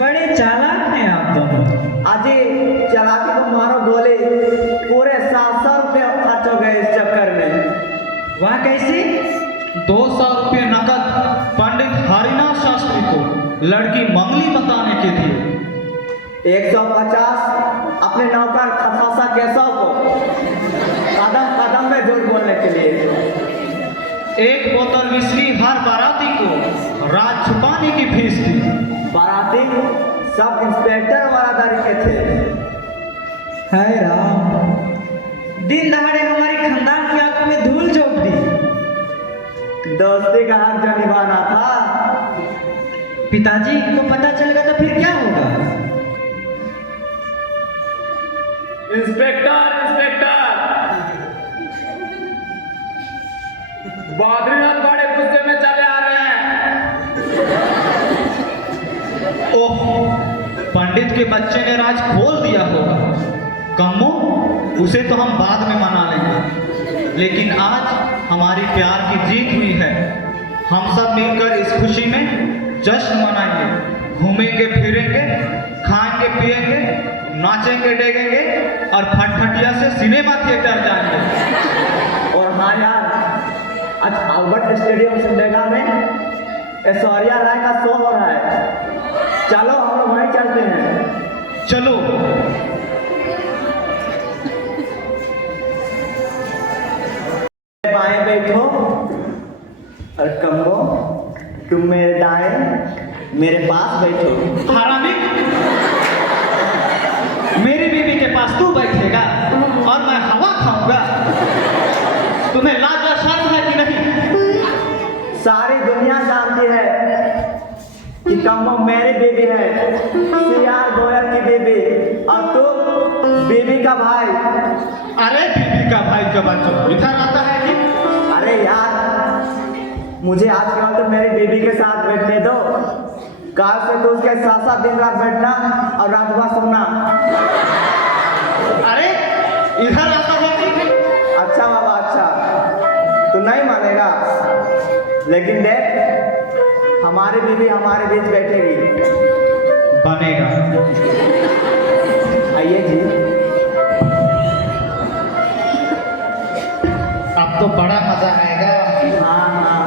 बड़े चालाक हैं आप दोनों। अजी चालाकी को मारो गोली। पूरे 700 रुपये खर्च हो गए इस चक्कर में। वह कैसे? 200 रुपये नकद पंडित हरिनाथ शास्त्री को लड़की मंगली बताने के लिए। 150 अपने नौकर खसासा केशव को कदम कदम में झूठ बोलने के लिए। 1 बोतल विस्की हर बाराती को राज छुपाने की फीस थी। बाराती सब इंस्पेक्टर वारादारी के थे। हाय राम, दिन दहाड़े हमारी खानदान की आंखों में धूल झोंक दी। दोस्ती का हक जो निभाना था। पिताजी को पता चलेगा तो फिर क्या होगा? इंस्पेक्टर बद्रीनाथ बड़े गुस्से में चले आ रहे हैं। ओह, पंडित के बच्चे ने राज खोल दिया होगा। कम्मो, उसे तो हम बाद में मना लेंगे, लेकिन आज हमारी प्यार की जीत हुई है। हम सब मिलकर इस खुशी में जश्न मनाएंगे, घूमेंगे फिरेंगे, खाएंगे पिएंगे, नाचेंगे डेगेंगे और फटफटिया से सिनेमा थिएटर जाएंगे। और हाँ यार, आज अल्बर्ट स्टेडियम सिमडेगा में ऐश्वर्या राय का शो हो रहा है। चलो हम लोग वहीं चलते हैं। चलो। बाएं बैठो और कम्बो तुम मेरे दाएं मेरे पास बैठो। हरामी, मेरी बीवी के पास तू बैठेगा और मैं हवा खाऊंगा? तुम्हें लाज व शर्म है कि नहीं? सारी दुनिया जानती है कि कम्बो मेरी बीवी है, सीआर गोयल की बीवी, और तू बीवी का भाई। अरे बीवी का भाई का बच्चों इधर आता है कि? अरे यार, मुझे आज केवल तो मेरी बीवी के साथ बैठने दो। काल से तो उसके साथ साथ दिन रात बैठना और रात भर सोना। अरे इधर आता है कि? अच्छा बाबा, अच्छा, तू नहीं मानेगा, लेकिन देख, हमारी बीवी हमारे बीच बैठेगी। बनेगा। आइए जी। अब तो बड़ा मजा आएगा। हाँ हाँ।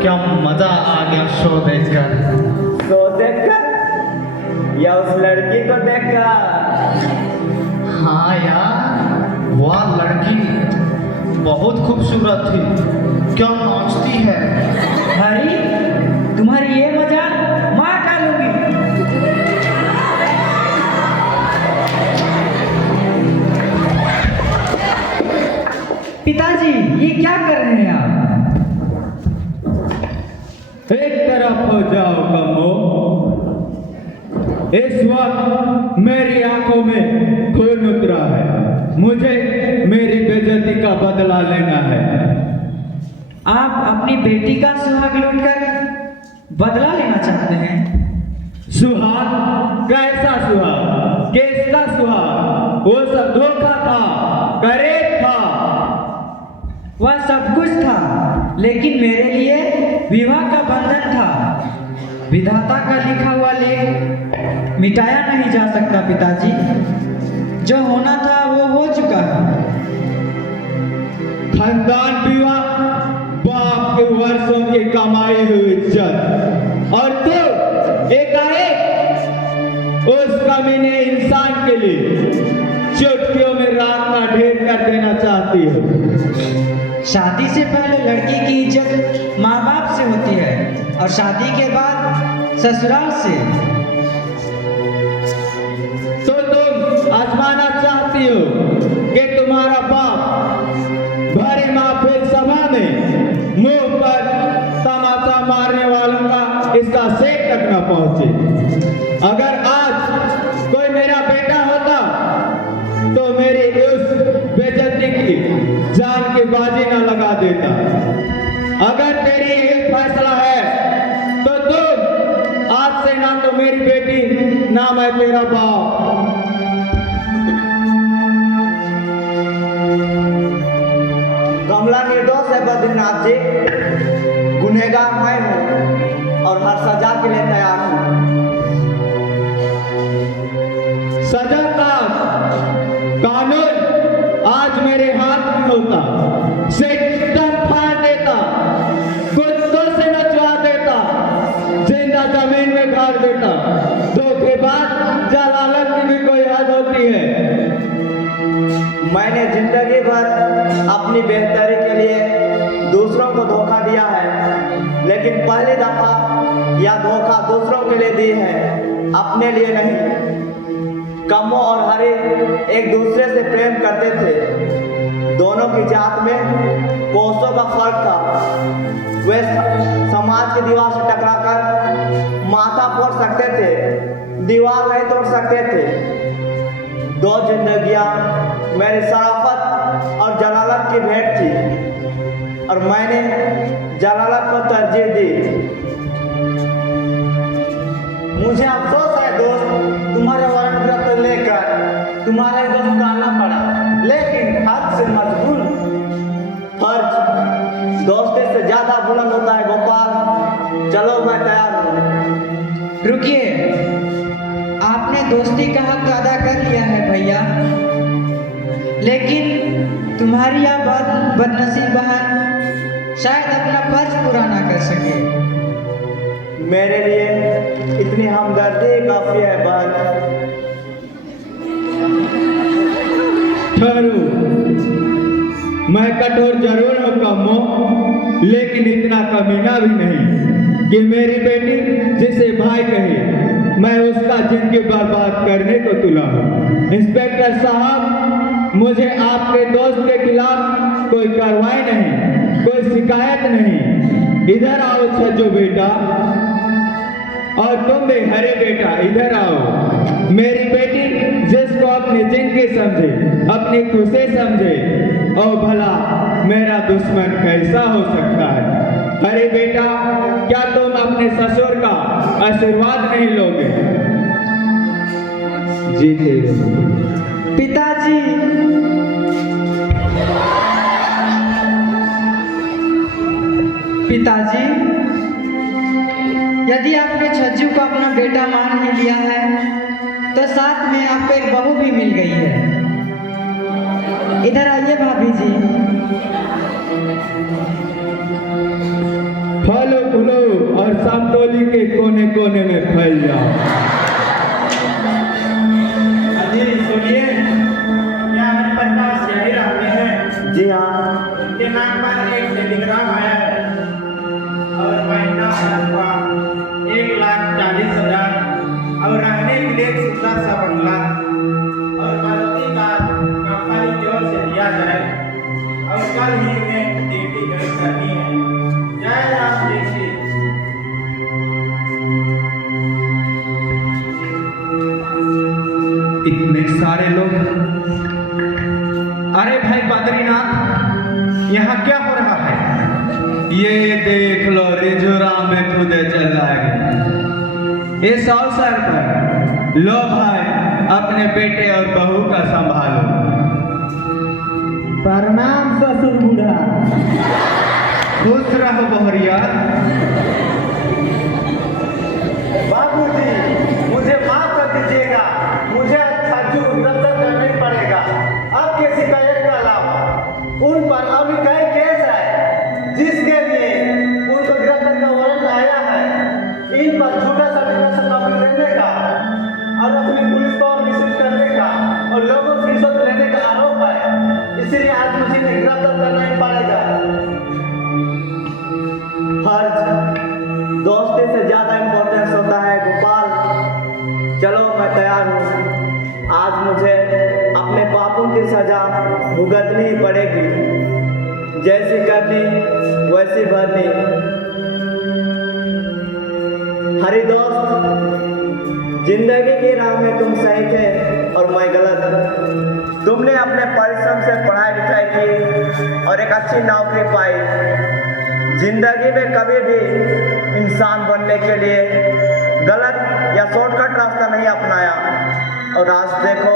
क्या मजा आ गया शो देखकर। तो देखकर या उस लड़की को देखकर? हाँ यार, वह लड़की बहुत खूबसूरत थी, क्या नाचती है। हरी, तुम्हारी ये मजा माँ का लूंगी। पिताजी, ये क्या कर रहे हैं आप? एक तरफ हो जाओ कमो। इस वक्त मेरी आंखों में खून उतरा है, मुझे मेरी बेइज्जती का बदला लेना है। आप अपनी बेटी का सुहाग लूटकर बदला लेना चाहते हैं? सुहाग? कैसा सुहाग? किसका सुहाग? वो सब धोखा था, करेब था। वह सब कुछ था, लेकिन मेरे लिए विवाह का बंधन था। विधाता का लिखा हुआ लेख मिटाया नहीं जा सकता पिताजी। जो होना था वो हो चुका है। खानदान विवाह, बाप के वर्षों की कमाई हुई इज्जत, और तू एकाएक उस कमीने इंसान के लिए चुटकियों में रात का ढेर कर देना चाहती हो। शादी से पहले लड़की की इज्जत माँ बाप से होती है और शादी के बाद ससुराल से। तो तुम आजमाना चाहती हो कि तुम्हारा बाप भरी महफिल सभा में मुंह पर तमाचा मारने वालों का इसका सेक तक न पहुंचे। अगर आज कोई मेरा बेटा होता तो मेरी उस बेइज्जती की जान की बाजी न लगा देता। अगर तेरी ये फैसला है तो तुम आज से ना तो मेरी बेटी ना मैं तेरा बाप। कमला निर्दोष है बद्रीनाथ जी, गुनहगार मैं हूँ और हर सजा के लिए तैयार हूँ। सजा का कानून आज मेरे हाथ में होता, सिस्टम फाड़ देता, कुत्तों से नचवा देता, जिंदा जमीन में गाड़ देता। धोखेबाज जलालत की भी कोई हद होती है। मैंने जिंदगी भर अपनी बेहतरी के लिए दूसरों को धोखा दिया है, लेकिन पहली दफा यह धोखा दूसरों के लिए दी है, अपने लिए नहीं। कम्मो और हरी एक दूसरे से प्रेम करते थे। दोनों की जात में कोसों का फर्क था। वे समाज की दीवार से टकराकर माथा फोड़ सकते थे, दीवार नहीं तोड़ सकते थे। दो जिंदगियां मेरी शराफत और जलालत की भेंट थी और मैंने जलालत को तरजीह दी। मुझे अफसोस है दोस्त, तुम्हारे वारंट रद्द लेकर तुम्हारे दोस्त को आना पड़ा, लेकिन हद से मजबूर। फर्ज दोस्ती से ज्यादा बुलंद होता है गोपाल। चलो मैं तैयार हूँ। रुकिए, आपने दोस्ती का हक अदा कर लिया है भैया, लेकिन तुम्हारी यह बदनसीब बहन शायद अपना फर्ज पूरा ना कर सके। मेरे लिए इतनी हमदर्दी काफी है बहन। ठहरू, मैं कठोर जरूर हूँ कम्मो, लेकिन इतना कमीना भी नहीं कि मेरी बेटी जिसे भाई कहे मैं उसका जिंदगी बर्बाद करने को तुला हूँ। इंस्पेक्टर साहब, मुझे आपके दोस्त के खिलाफ कोई कार्रवाई नहीं, कोई शिकायत नहीं। इधर आओ छज्जो बेटा, और तुम भी हरे बेटा इधर आओ। मेरी बेटी जिसको अपनी जिंदगी समझे, अपनी खुशी समझे, और भला मेरा दुश्मन कैसा हो सकता है? हरे बेटा, क्या तुम अपने ससुर का आशीर्वाद नहीं लोगे? जीते रहो। पिताजी, पिताजी, यदि आपने छज्जू को अपना बेटा मान ही लिया है तो साथ में आपको एक बहू भी मिल गई है। इधर आइए भाभी जी। फलो फूलो और समतोली के कोने कोने में फैल जाओ। अजी सुनिए, क्या हमारे पास यही रहते हैं? जी हाँ। उनके नाम पर एक टेलीग्राम आया है और महीना हुआ 1,40,000 और रहने के लिए एक सुंदर सा बंगला और मारुति का कंपनी की ओर से दिया जाए और कल ही में ड्यूटी ज्वाइन करनी है। जय राम जी की। इतने सारे लोग। अरे भाई बद्रीनाथ, यहाँ क्या हो रहा है? ये देख लो, रिजुरा में खुदे चल जाएगी। इस अवसर पर लो भाई, अपने बेटे और बहू का संभालो। प्रणाम ससुर बूढ़ा। खुश रहो बहरिया। बाबूजी, मुझे माफ कर दीजिएगा, मुझे छज्जू रद्द करना पड़ेगा। अब किसी शिकायत के अलावा उन पर अभी कई केस है जिसके लिए उनको गिरफ्तार का वारंट आया है। इन पर झूठा सर्टिफिकेट कॉपी देने का और अपनी पुलिस पावर मिसयूज करने का और लोगों से रिश्वत लेने का आरोप है, इसलिए आज मुझे गिरफ्तार करना ही पड़ेगा। फर्ज दोस्ती से ज्यादा इम्पोर्टेंस होता है गोपाल। चलो मैं तैयार हूँ। आज मुझे अपने पापों की सजा भुगतनी ही पड़ेगी। जैसी करनी वैसी भरनी। हरी दोस्त, जिंदगी की राह में तुम सही थे और मैं गलत। तुमने अपने परिश्रम से पढ़ाई लिखाई की और एक अच्छी नौकरी पाई। जिंदगी में कभी भी इंसान बनने के लिए गलत या शॉर्टकट रास्ता नहीं अपनाया और आज देखो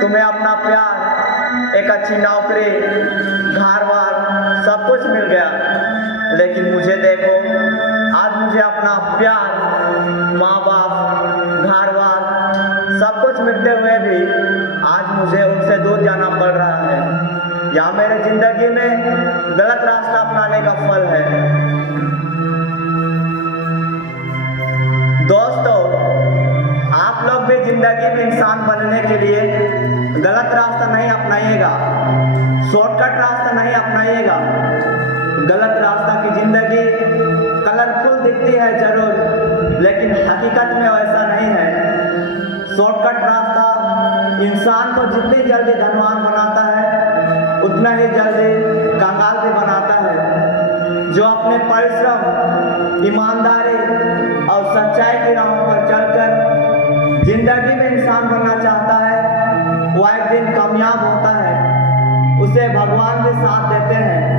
तुम्हें अपना प्यार, एक अच्छी नौकरी, घर-बार सब कुछ मिल गया। लेकिन मुझे देखो, आज मुझे अपना प्यार, माँ बाप, घर-बार सब कुछ मिलते हुए भी आज मुझे उनसे दूर जाना पड़ रहा है। या मेरे जिंदगी में गलत रास्ता अपनाने का फल है। दोस्तों, आप लोग भी जिंदगी में इंसान बनने के लिए गलत रास्ता नहीं अपनाइएगा। शॉर्टकट रास्ता नहीं अपनाइएगा। गलत रास्ता की जिंदगी कलरफुल दिखती है जरूर, लेकिन हकीकत में वैसा नहीं है। शॉर्टकट रास्ता इंसान को जितनी जल्दी धनवान बनाता है उतना ही जल्दी कंगाल भी बनाता है। जो अपने परिश्रम, ईमानदारी और सच्चाई की राहों पर चलकर जिंदगी में इंसान बनना चाहता है, वो एक दिन कामयाब होता है। उसे भगवान भी साथ देते हैं।